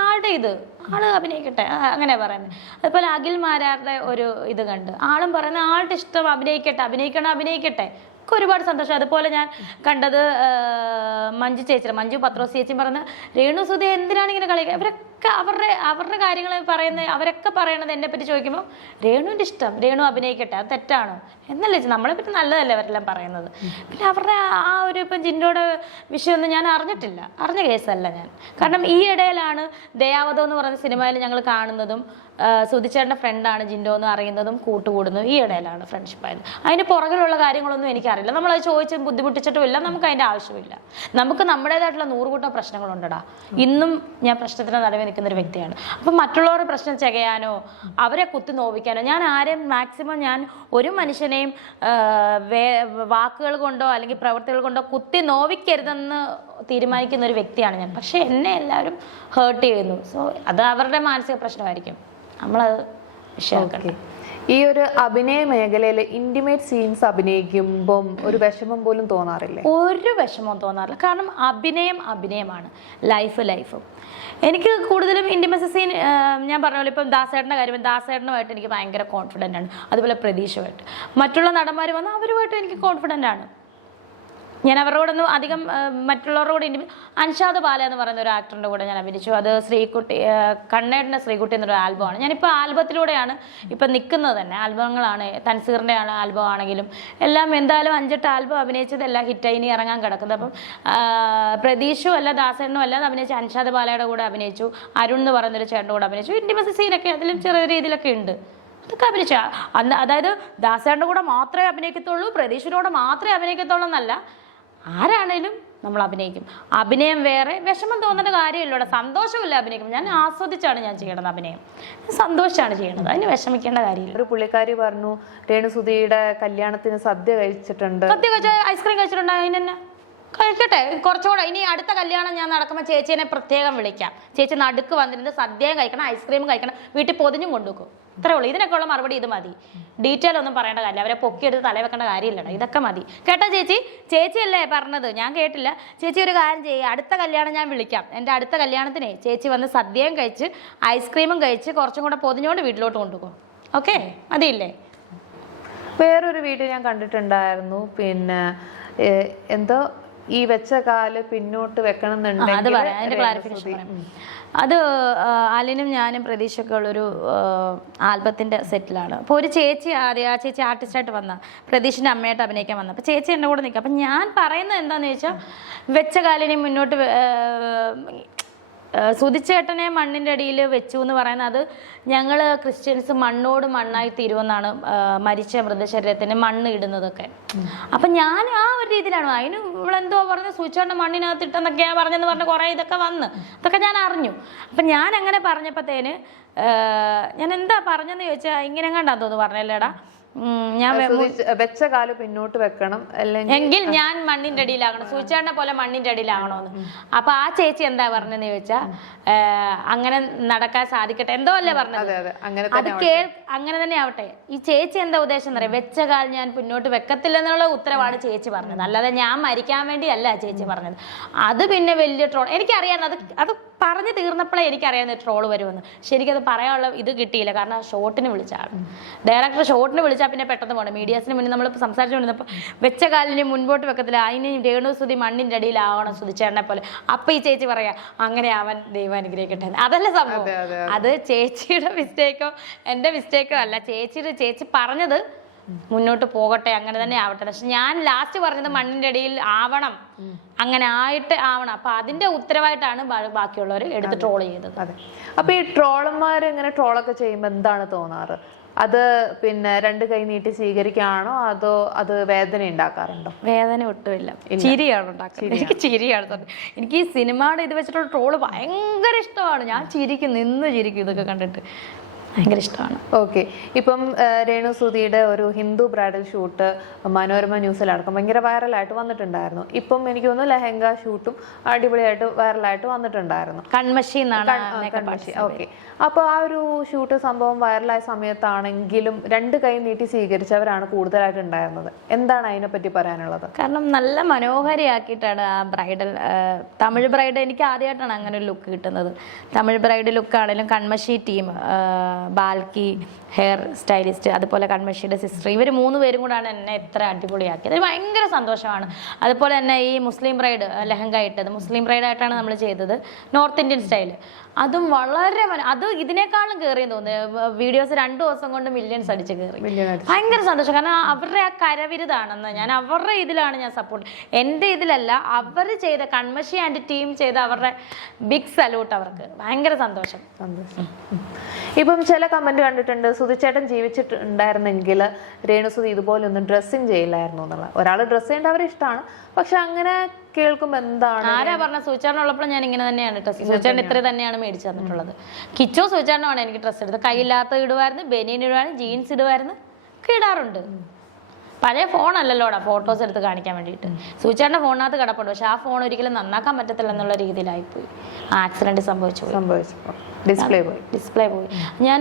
ആള് അഭിനയിക്കട്ടെ, അങ്ങനെ പറയുന്നത്. അതുപോലെ അഖിൽ മാരാരുടെ ഒരു ഇത് കണ്ട് ആളും പറയുന്നത് ആളുടെ ഇഷ്ടം, അഭിനയിക്കട്ടെ, ഒക്കെ ഒരുപാട് സന്തോഷം. അതുപോലെ ഞാൻ കണ്ടത് മഞ്ജു ചേച്ചി, മഞ്ജു പത്രോസ് ചേച്ചി പറഞ്ഞ രേണു സുധി എന്തിനാണ് ഇങ്ങനെ കളിക്കുക, ഇവരൊക്കെ അവരുടെ കാര്യങ്ങൾ പറയുന്നത്, അവരൊക്കെ പറയണത് എന്നെ പറ്റി ചോദിക്കുമ്പോൾ രേണുവിൻ്റെ ഇഷ്ടം, രേണു അഭിനയിക്കട്ടെ, അത് തെറ്റാണോ എന്നല്ലേ നമ്മളെ പറ്റി നല്ലതല്ലേ അവരെല്ലാം പറയുന്നത്. പിന്നെ അവരുടെ ആ ഒരു ഇപ്പം ജിൻഡോയുടെ വിഷയമൊന്നും ഞാൻ അറിഞ്ഞ കേസല്ല ഞാൻ. കാരണം ഈ ഇടയിലാണ് ദയാവതം എന്ന് പറയുന്ന സിനിമയിൽ ഞങ്ങൾ കാണുന്നതും സുധിച്ചേട്ടൻ്റെ ഫ്രണ്ടാണ് ജിൻഡോ എന്ന് അറിയുന്നതും കൂട്ടുകൂടുന്നതും ഈ ഇടയിലാണ് ഫ്രണ്ട്ഷിപ്പായത്. അതിന് പുറകിലുള്ള കാര്യങ്ങളൊന്നും എനിക്കറിയില്ല. നമ്മളത് ചോദിച്ചും ബുദ്ധിമുട്ടിച്ചിട്ടുമില്ല, നമുക്ക് അതിൻ്റെ ആവശ്യമില്ല. നമുക്ക് നമ്മുടേതായിട്ടുള്ള 100 കൂട്ടം പ്രശ്നങ്ങളുണ്ടടാ. ഇന്നും ഞാൻ പ്രശ്നത്തിന് നടുവേ നിൽക്കുന്ന ഒരു വ്യക്തിയാണ്. അപ്പം മറ്റുള്ളവരുടെ പ്രശ്നം ചെയ്യാനോ അവരെ കുത്തി നോവിക്കാനോ ഞാൻ ആരെയും മാക്സിമം ഞാൻ ഒരു മനുഷ്യനെയും വാക്കുകൾ കൊണ്ടോ അല്ലെങ്കിൽ പ്രവൃത്തികൾ കൊണ്ടോ കുത്തി നോവിക്കരുതെന്ന് തീരുമാനിക്കുന്ന ഒരു വ്യക്തിയാണ് ഞാൻ. പക്ഷെ എന്നെ എല്ലാവരും ഹേർട്ട് ചെയ്യുന്നു. സോ അത് അവരുടെ മാനസിക പ്രശ്നമായിരിക്കും, നമ്മളത് വിഷയമാക്കട്ടെ. ഈ ഒരു അഭിനയ മേഖലയിൽ ഇന്റിമേറ്റ് സീൻസ് അഭിനയിക്കുമ്പം ഒരു വിഷമം പോലും തോന്നാറില്ലേ? ഒരു വിഷമവും തോന്നാറില്ല. കാരണം അഭിനയമാണ്, ലൈഫും. എനിക്ക് കൂടുതലും ഇൻറ്റിമസി സീൻ ഞാൻ പറഞ്ഞ പോലെ ഇപ്പം ദാസേട്ടൻ്റെ കാര്യം, ദാസേട്ടനുമായിട്ട് എനിക്ക് ഭയങ്കര കോൺഫിഡൻ്റ് ആണ്. അതുപോലെ പ്രതീക്ഷയുമായിട്ട്, മറ്റുള്ള നടന്മാർ വന്നാൽ അവരുമായിട്ട് എനിക്ക് കോൺഫിഡൻ്റ് ആണ്. ഞാൻ അവരുടെ കൂടെ ഒന്നും അധികം മറ്റുള്ളവരുടെ കൂടെ അൻഷാദ് ബാല എന്ന് പറയുന്ന ഒരു ആക്ടറിൻ്റെ കൂടെ ഞാൻ അഭിനയിച്ചു. അത് ശ്രീകുട്ടി, കണ്ണേട്ടൻ്റെ ശ്രീകുട്ടി എന്നൊരു ആൽബമാണ്. ഞാനിപ്പോൾ ആൽബത്തിലൂടെയാണ് ഇപ്പം നിൽക്കുന്നത് തന്നെ. ആൽബങ്ങളാണ്, തൻസീറിൻ്റെ ആണ് ആൽബം ആണെങ്കിലും എല്ലാം എന്തായാലും 5-8 ആൽബം അഭിനയിച്ചത് എല്ലാം ഹിറ്റായി ഇനി ഇറങ്ങാൻ കിടക്കുന്നത്. അപ്പം പ്രതീക്ഷും അല്ല ദാസേട്ടനും അല്ലാതെ അഭിനയിച്ചു. അൻഷാദ് ബാലയുടെ കൂടെ അഭിനയിച്ചു, അരുൺ എന്ന് പറയുന്നൊരു ചേട്ടൻ്റെ കൂടെ അഭിനയിച്ചു. ഇൻറ്റിമസി സീനൊക്കെ അതിലും ചെറിയ രീതിയിലൊക്കെ ഉണ്ട്. അതൊക്കെ അഭിനയിച്ച അതായത് ദാസേട്ടൻ്റെ കൂടെ മാത്രമേ അഭിനയിക്കത്തുള്ളൂ, പ്രതീക്ഷയുടെ മാത്രമേ അഭിനയിക്കത്തുള്ളൂ എന്നല്ല, ആരാണേലും നമ്മൾ അഭിനയിക്കും. അഭിനയം വേറെ, വിഷമം തോന്നേണ്ട കാര്യമില്ല, സന്തോഷമില്ല അഭിനയിക്കും. ഞാൻ ആസ്വദിച്ചാണ് ഞാൻ ചെയ്യണത്, അഭിനയം സന്തോഷമാണ് ചെയ്യണത്, അതിന് വിഷമിക്കേണ്ട കാര്യമില്ല. ഒരു പുള്ളിക്കാരി പറഞ്ഞു രേണുസുധിയുടെ കല്യാണത്തിന് സദ്യ കഴിച്ചിട്ടുണ്ട്. സദ്യ കഴിച്ച ഐസ്ക്രീം കഴിച്ചിട്ടുണ്ട്, അതിനെന്നെ കഴിക്കട്ടെ. കുറച്ചുകൂടെ ഇനി അടുത്ത കല്യാണം ഞാൻ നടക്കുമ്പോൾ ചേച്ചീനെ പ്രത്യേകം വിളിക്കാം. ചേച്ചി നടുക്ക് വന്നിരുന്ന് സദ്യയും കഴിക്കണം, ഐസ്ക്രീമും കഴിക്കണം, വീട്ടിൽ പൊതിഞ്ഞും കൊണ്ടുപോകും. ഇത്രേ ഉള്ളൂ. ഇതിനൊക്കെ ഉള്ള മറുപടി ഇത് മതി. ഡീറ്റെയിൽ ഒന്നും പറയേണ്ട കാര്യമില്ല, അവരെ പൊക്കിയെടുത്ത് തല വെക്കേണ്ട കാര്യമില്ലടാ, ഇതൊക്കെ മതി. കേട്ടോ ചേച്ചിയല്ലേ പറഞ്ഞത്, ഞാൻ കേട്ടില്ല. ചേച്ചി ഒരു കാര്യം ചെയ്യുക, അടുത്ത കല്യാണം ഞാൻ വിളിക്കാം. എൻ്റെ അടുത്ത കല്യാണത്തിനെ ചേച്ചി വന്ന് സദ്യയും കഴിച്ച് ഐസ്ക്രീമും കഴിച്ച് കുറച്ചും കൂടെ പൊതിഞ്ഞുകൊണ്ട് വീട്ടിലോട്ട് കൊണ്ടുപോകും. ഓക്കെ, മതിയില്ലേ? വേറൊരു വീഡിയോ ഞാൻ കണ്ടിട്ടുണ്ടായിരുന്നു, പിന്നെ എന്തോ ഈ വെച്ച കാല് പിന്നോട്ട് വെക്കണം എന്നുണ്ടെങ്കിൽ അതിന്റെ ക്ലാരിഫിക്കേഷൻ പറയാം. അത് അലിനും ഞാനും പ്രതീക്ഷയൊക്കെ ഉള്ളൊരു ആൽബത്തിൻ്റെ സെറ്റിലാണ്. അപ്പോൾ ഒരു ചേച്ചി ആ ചേച്ചി ആർട്ടിസ്റ്റായിട്ട് വന്ന പ്രതീഷിൻ്റെ അമ്മയായിട്ട് അഭിനയിക്കാൻ വന്ന, അപ്പോൾ ചേച്ചി എൻ്റെ കൂടെ നിൽക്കുക. അപ്പം ഞാൻ പറയുന്നത് എന്താണെന്ന് ചോദിച്ചാൽ, വെച്ച കാലിനെ മുന്നോട്ട് സുധിച്ചേട്ടനെ മണ്ണിൻ്റെ അടിയിൽ വെച്ചു എന്ന് പറയുന്നത്, അത് ഞങ്ങൾ ക്രിസ്ത്യൻസ് മണ്ണോട് മണ്ണായി തീരുമെന്നാണ് മരിച്ച മൃതശരീരത്തിന് മണ്ണ് ഇടുന്നതൊക്കെ. അപ്പം ഞാൻ ആ ഒരു രീതിയിലാണ്. അതിന് ഇവളെന്തോ പറഞ്ഞ സുധിച്ചേട്ടൻ്റെ മണ്ണിനകത്ത് ഇട്ടെന്നൊക്കെയാണ് പറഞ്ഞെന്ന് പറഞ്ഞ് കുറേ ഇതൊക്കെ വന്ന്, അതൊക്കെ ഞാൻ അറിഞ്ഞു. അപ്പം ഞാൻ അങ്ങനെ പറഞ്ഞപ്പോഴത്തേന് ഞാൻ എന്താ പറഞ്ഞെന്ന് ചോദിച്ചാൽ, ഇങ്ങനെ കണ്ടാന്ന് തോന്നുന്നു പറഞ്ഞല്ലേടാ, ഞാൻ വെച്ച കാല് പിന്നോട്ട് വെക്കണം എങ്കിൽ ഞാൻ മണ്ണിന്റെ അടിയിലാകണം, സൂചിച്ചാടിനെ പോലെ മണ്ണിന്റെ അടിയിലാകണമെന്ന്. അപ്പൊ ആ ചേച്ചി എന്താ പറഞ്ഞെന്ന് ചോദിച്ചാ, അങ്ങനെ നടക്കാൻ സാധിക്കട്ടെ എന്തോ അല്ലേ പറഞ്ഞത്. അത് അങ്ങനെ തന്നെ ആവട്ടെ. ഈ ചേച്ചി എന്താ ഉദ്ദേശം എന്നറിയാം, വെച്ച കാൽ ഞാൻ പിന്നോട്ട് വെക്കത്തില്ല എന്നുള്ള ഉത്തരവാണ് ചേച്ചി പറഞ്ഞത്, അല്ലാതെ ഞാൻ മരിക്കാൻ വേണ്ടി അല്ല ചേച്ചി പറഞ്ഞത്. അത് പിന്നെ വലിയ ട്രോൾ എനിക്കറിയാം. അത് പറഞ്ഞു തീർന്നപ്പോഴേ എനിക്കറിയാവുന്ന ട്രോള് വരുമെന്ന്. ശരിക്കത് പറയാനുള്ള ഇത് കിട്ടിയില്ല, കാരണം ഷോട്ടിന് വിളിച്ചാണ് ഡയറക്ടർ. ഷോട്ടിന് വിളിച്ചാൽ പിന്നെ പെട്ടെന്ന് പോകണം. മീഡിയാസിന് മുന്നേ നമ്മളിപ്പോൾ സംസാരിച്ചുകൊണ്ടിരുന്നപ്പോൾ വെച്ച കാലിന് മുൻപോട്ട് വെക്കത്തില്ല, അതിന് രേണുസുധി മണ്ണിൻ്റെ അടിയിലാവണം സുധിച്ചേട്ടനെ പോലെ. അപ്പം ഈ ചേച്ചി പറയാ അങ്ങനെ അവൻ ദൈവം അനുഗ്രഹിക്കട്ടെ, അതല്ല സംഭവം. അത് ചേച്ചിയുടെ മിസ്റ്റേക്കോ എൻ്റെ മിസ്റ്റേക്കോ അല്ല. ചേച്ചി പറഞ്ഞത് മുന്നോട്ട് പോകട്ടെ, അങ്ങനെ തന്നെ ആവട്ടെ. പക്ഷെ ഞാൻ ലാസ്റ്റ് പറഞ്ഞത് മണ്ണിന്റെ അടിയിൽ ആവണം, അങ്ങനെ ആയിട്ട് ആവണം. അപ്പൊ അതിന്റെ ഉത്തരവായിട്ടാണ് ബാക്കിയുള്ളവർ എടുത്ത് ട്രോൾ ചെയ്തത്. അതെ. അപ്പൊ ഈ ട്രോളന്മാർ ഇങ്ങനെ ട്രോളൊക്കെ ചെയ്യുമ്പോൾ എന്താണ് തോന്നാറ്? അത് പിന്നെ 2 കൈ നീട്ടി സ്വീകരിക്കുകയാണോ, അതോ അത് വേദന ഉണ്ടാക്കാറുണ്ടോ? വേദന ഒട്ടുമില്ല, ചിരിയാണ് ഉണ്ടാക്കുന്നത്. എനിക്ക് ചിരിയാണ് തന്നെ. എനിക്ക് ഈ സിനിമയുടെ ഇത് വെച്ചിട്ടുള്ള ട്രോള് ഭയങ്കര ഇഷ്ടമാണ്. ഞാൻ നിന്ന് ചിരിക്കും ഇതൊക്കെ കണ്ടിട്ട്, ഭയങ്കര ഇഷ്ടമാണ്. ഓക്കെ. ഇപ്പം രേണുസുധിയുടെ ഒരു ഹിന്ദു ബ്രൈഡൽ ഷൂട്ട് മനോരമ ന്യൂസിലടക്കം ഭയങ്കര വൈറലായിട്ട് വന്നിട്ടുണ്ടായിരുന്നു. ഇപ്പം എനിക്ക് തോന്നുന്നു ലെഹങ്ക ഷൂട്ടും അടിപൊളിയായിട്ട് വൈറലായിട്ട് വന്നിട്ടുണ്ടായിരുന്നു. കൺമഷി എന്നാണ്. ഓക്കെ. അപ്പോൾ ആ ഒരു ഷൂട്ട് സംഭവം വൈറലായ സമയത്താണെങ്കിലും 2 കൈ നീട്ടി സ്വീകരിച്ചവരാണ് കൂടുതലായിട്ട് ഉണ്ടായിരുന്നത്. എന്താണ് അതിനെപ്പറ്റി പറയാനുള്ളത്? കാരണം നല്ല മനോഹരിയാക്കിയിട്ടാണ് ആ ബ്രൈഡൽ, തമിഴ് ബ്രൈഡ്, എനിക്ക് ആദ്യമായിട്ടാണ് അങ്ങനെ ഒരു ലുക്ക് കിട്ടുന്നത്. തമിഴ് ബ്രൈഡ് ലുക്കാണെങ്കിലും കൺമഷി ടീം ബാൽക്കി ഹെയർ സ്റ്റൈലിസ്റ്റ്, അതുപോലെ കൺമഷിയുടെ സിസ്റ്റർ, ഇവർ 3 പേരും കൂടാണ് എന്നെ ഇത്ര അടിപൊളിയാക്കിയത്. അത് ഭയങ്കര സന്തോഷമാണ്. അതുപോലെ തന്നെ ഈ മുസ്ലിം ബ്രൈഡ് ലെഹങ്ക ഇട്ടത് മുസ്ലിം ബ്രൈഡായിട്ടാണ് നമ്മൾ ചെയ്തത്, നോർത്ത് ഇന്ത്യൻ സ്റ്റൈൽ. അതും വളരെ അത് ഇതിനേക്കാളും കയറിയെന്ന് തോന്നുന്നു. വീഡിയോസ് 2 ദിവസം കൊണ്ട് മില്യൺസ് അടിച്ച് കയറി. ഭയങ്കര സന്തോഷം. കാരണം അവരുടെ ആ കരവിരുതാണെന്ന് ഞാൻ അവരുടെ ഇതിലാണ് ഞാൻ സപ്പോർട്ട്. എൻ്റെ ഇതിലല്ല, അവർ ചെയ്ത കൺമഷി ആൻഡ് ടീം ചെയ്ത അവരുടെ ബിഗ് സല്യൂട്ട് അവർക്ക്. ഭയങ്കര സന്തോഷം. ഇപ്പം ചില കമന്റ് കണ്ടിട്ടുണ്ട്, സുധിച്ചേട്ടൻ ജീവിച്ചിട്ടുണ്ടായിരുന്നെങ്കിൽ രേണുസുധി ഇതുപോലെ ഒന്നും ഡ്രസ്സിങ് ചെയ്യില്ലായിരുന്നു എന്നുള്ള. ഒരാൾ ഡ്രസ്സ് ചെയ്യേണ്ട അവരെ ഇഷ്ടമാണ്, പക്ഷെ അങ്ങനെ കേൾക്കുമ്പോൾ എന്താണ്? ആരാ പറഞ്ഞ? സൂചാരണം ഉള്ളപ്പോൾ ഞാൻ ഇങ്ങനെ തന്നെയാണ് ഡ്രസ്സ്. സൂചാരണം ഇത്ര തന്നെയാണ് മേടിച്ചു തന്നിട്ടുള്ളത്. കിച്ചോ സൂചാരണമാണ് എനിക്ക് ഡ്രസ്സ് എടുത്തത്. കയ്യില്ലാത്ത ഇടുമായിരുന്നു, ബനിയൻ ഇടുമായിരുന്നു, ജീൻസ് ഇടുമായിരുന്നു, ഒക്കെ ഇടാറുണ്ട്. പഴയ ഫോണല്ലല്ലോടാ ഫോട്ടോസ് എടുത്ത് കാണിക്കാൻ വേണ്ടിയിട്ട്. സൂചാറിന്റെ ഫോണിനകത്ത് കിടപ്പുണ്ട്, പക്ഷെ ആ ഫോൺ ഒരിക്കലും നന്നാക്കാൻ പറ്റത്തില്ല എന്നുള്ള രീതിയിലായിപ്പോയി. ആക്സിഡന്റ് സംഭവിച്ചു. ഡിസ്പ്ലേ പോയി. ഞാൻ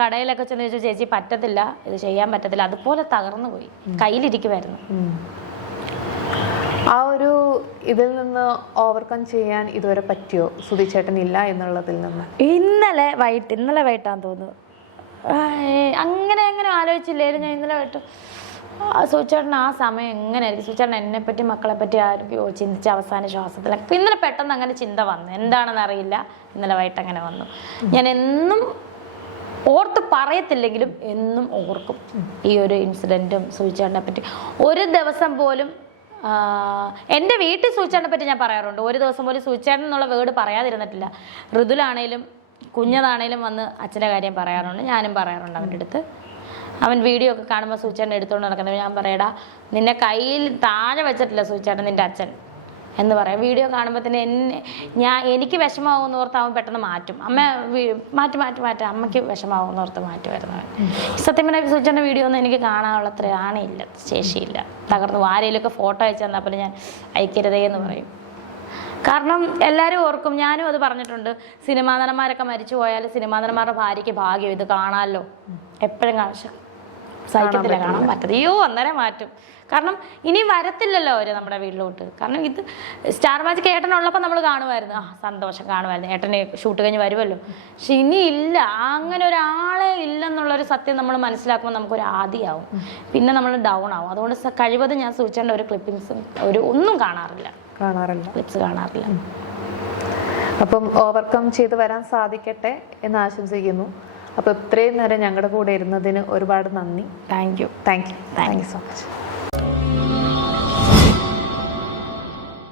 കടയിലൊക്കെ ചെന്ന് ചോദിച്ചു, ചേച്ചി പറ്റത്തില്ല, ഇത് ചെയ്യാൻ പറ്റത്തില്ല. അതുപോലെ തകർന്നു പോയി, കയ്യിലിരിക്കുമായിരുന്നു. ആ ഒരു ഇതിൽ നിന്ന് ഓവർകം ചെയ്യാൻ ഇതുവരെ പറ്റിയോ സുധിച്ചേട്ടൻ ഇല്ല എന്നുള്ളതിൽ നിന്ന്? ഇന്നലെ വൈകിട്ടാന്ന് തോന്നുന്നു. അങ്ങനെ ആലോചിച്ചില്ലായിരുന്നു ഞാൻ ഇന്നലെ വൈകിട്ട്. സൂചേട്ടൻ ആ സമയം എങ്ങനെയായിരിക്കും, സൂചേട്ടൻ എന്നെ പറ്റി മക്കളെ പറ്റി ആരൊക്കെയോ ചിന്തിച്ച് അവസാന ശ്വാസത്തിലൊക്കെ ഇന്നലെ പെട്ടെന്ന് അങ്ങനെ ചിന്ത വന്നു. എന്താണെന്ന് അറിയില്ല, ഇന്നലെ വൈകിട്ട് അങ്ങനെ വന്നു. ഞാൻ എന്നും ഓർത്ത് പറയത്തില്ലെങ്കിലും എന്നും ഓർക്കും ഈ ഒരു ഇൻസിഡൻറ്റും സൂചേട്ടനെ പറ്റി. ഒരു ദിവസം പോലും എൻ്റെ വീട്ടിൽ സൂചേട്ടനെ പറ്റി ഞാൻ പറയാറുണ്ട്. ഒരു ദിവസം പോലും സൂചേട്ടൻ എന്നുള്ള വേർഡ് പറയാതിരുന്നിട്ടില്ല. ഋതുലാണേലും കുഞ്ഞതാണേലും വന്ന് അച്ഛൻ്റെ കാര്യം പറയാറുണ്ട്, ഞാനും പറയാറുണ്ട് അവൻ്റെ അടുത്ത്. അവൻ വീഡിയോ ഒക്കെ കാണുമ്പോൾ സൂചേട്ടൻ എടുത്തുകൊണ്ട് നടക്കുന്നത് ഞാൻ പറയടാ, നിന്നെ കയ്യിൽ താഴെ വെച്ചിട്ടില്ല സൂചേട്ടൻ നിൻ്റെ അച്ഛൻ എന്ന് പറയാം. വീഡിയോ കാണുമ്പോൾ തന്നെ എനിക്ക് വിഷമാവുമെന്ന് ഓർത്ത് അവൻ പെട്ടെന്ന് മാറ്റും. അമ്മ മാറ്റും അമ്മയ്ക്ക് വിഷമാവുമെന്ന് ഓർത്ത് മാറ്റുമായിരുന്നു അവൻ. സത്യം പറഞ്ഞാൽ സൂചേട്ടൻ്റെ വീഡിയോ ഒന്നും എനിക്ക് കാണാനുള്ള അത്ര ആണില്ല, ശേഷിയില്ല. തകർന്നു ആരെയിലൊക്കെ ഫോട്ടോ അയച്ചു തന്നാൽ പോലും ഞാൻ അയക്കരുതേ എന്ന് പറയും. കാരണം എല്ലാവരും ഓർക്കും, ഞാനും അത് പറഞ്ഞിട്ടുണ്ട്, സിനിമാ നടന്മാരൊക്കെ മരിച്ചു പോയാൽ സിനിമാ നടന്മാരുടെ ഭാര്യയ്ക്ക് ഭാഗ്യം ഇത് കാണാമല്ലോ. എപ്പോഴും സഹിക്കത്തില്ല, കാണാൻ പറ്റത്തില്ല. അന്നേരം മാറ്റും. കാരണം ഇനി വരത്തില്ലല്ലോ അവര് നമ്മുടെ വീട്ടിലോട്ട്. കാരണം ഇത് സ്റ്റാർ മാജിക് ഏട്ടനുള്ളപ്പോൾ നമ്മൾ കാണുമായിരുന്നു, സന്തോഷം കാണുമായിരുന്നു, ഏട്ടനെ ഷൂട്ട് കഴിഞ്ഞ് വരുമല്ലോ. പക്ഷെ ഇനി ഇല്ല, അങ്ങനെ ഒരാളെ ഇല്ലെന്നുള്ളൊരു സത്യം നമ്മൾ മനസ്സിലാക്കുമ്പോൾ നമുക്കൊരു ആദിയാവും, പിന്നെ നമ്മൾ ഡൗൺ ആവും. അതുകൊണ്ട് കഴിവതും ഞാൻ സൂചിച്ചേണ്ട ഒരു ക്ലിപ്പിങ്സും ഒന്നും കാണാറില്ല, ക്ലിപ്സ് കാണാറില്ല. അപ്പം ഓവർകം ചെയ്ത് വരാൻ സാധിക്കട്ടെ എന്ന് ആശംസിക്കുന്നു. അപ്പോൾ ഇത്രയും നേരം ഞങ്ങളുടെ കൂടെ ഇരുന്നതിന് ഒരുപാട് നന്ദി. Thank you so much.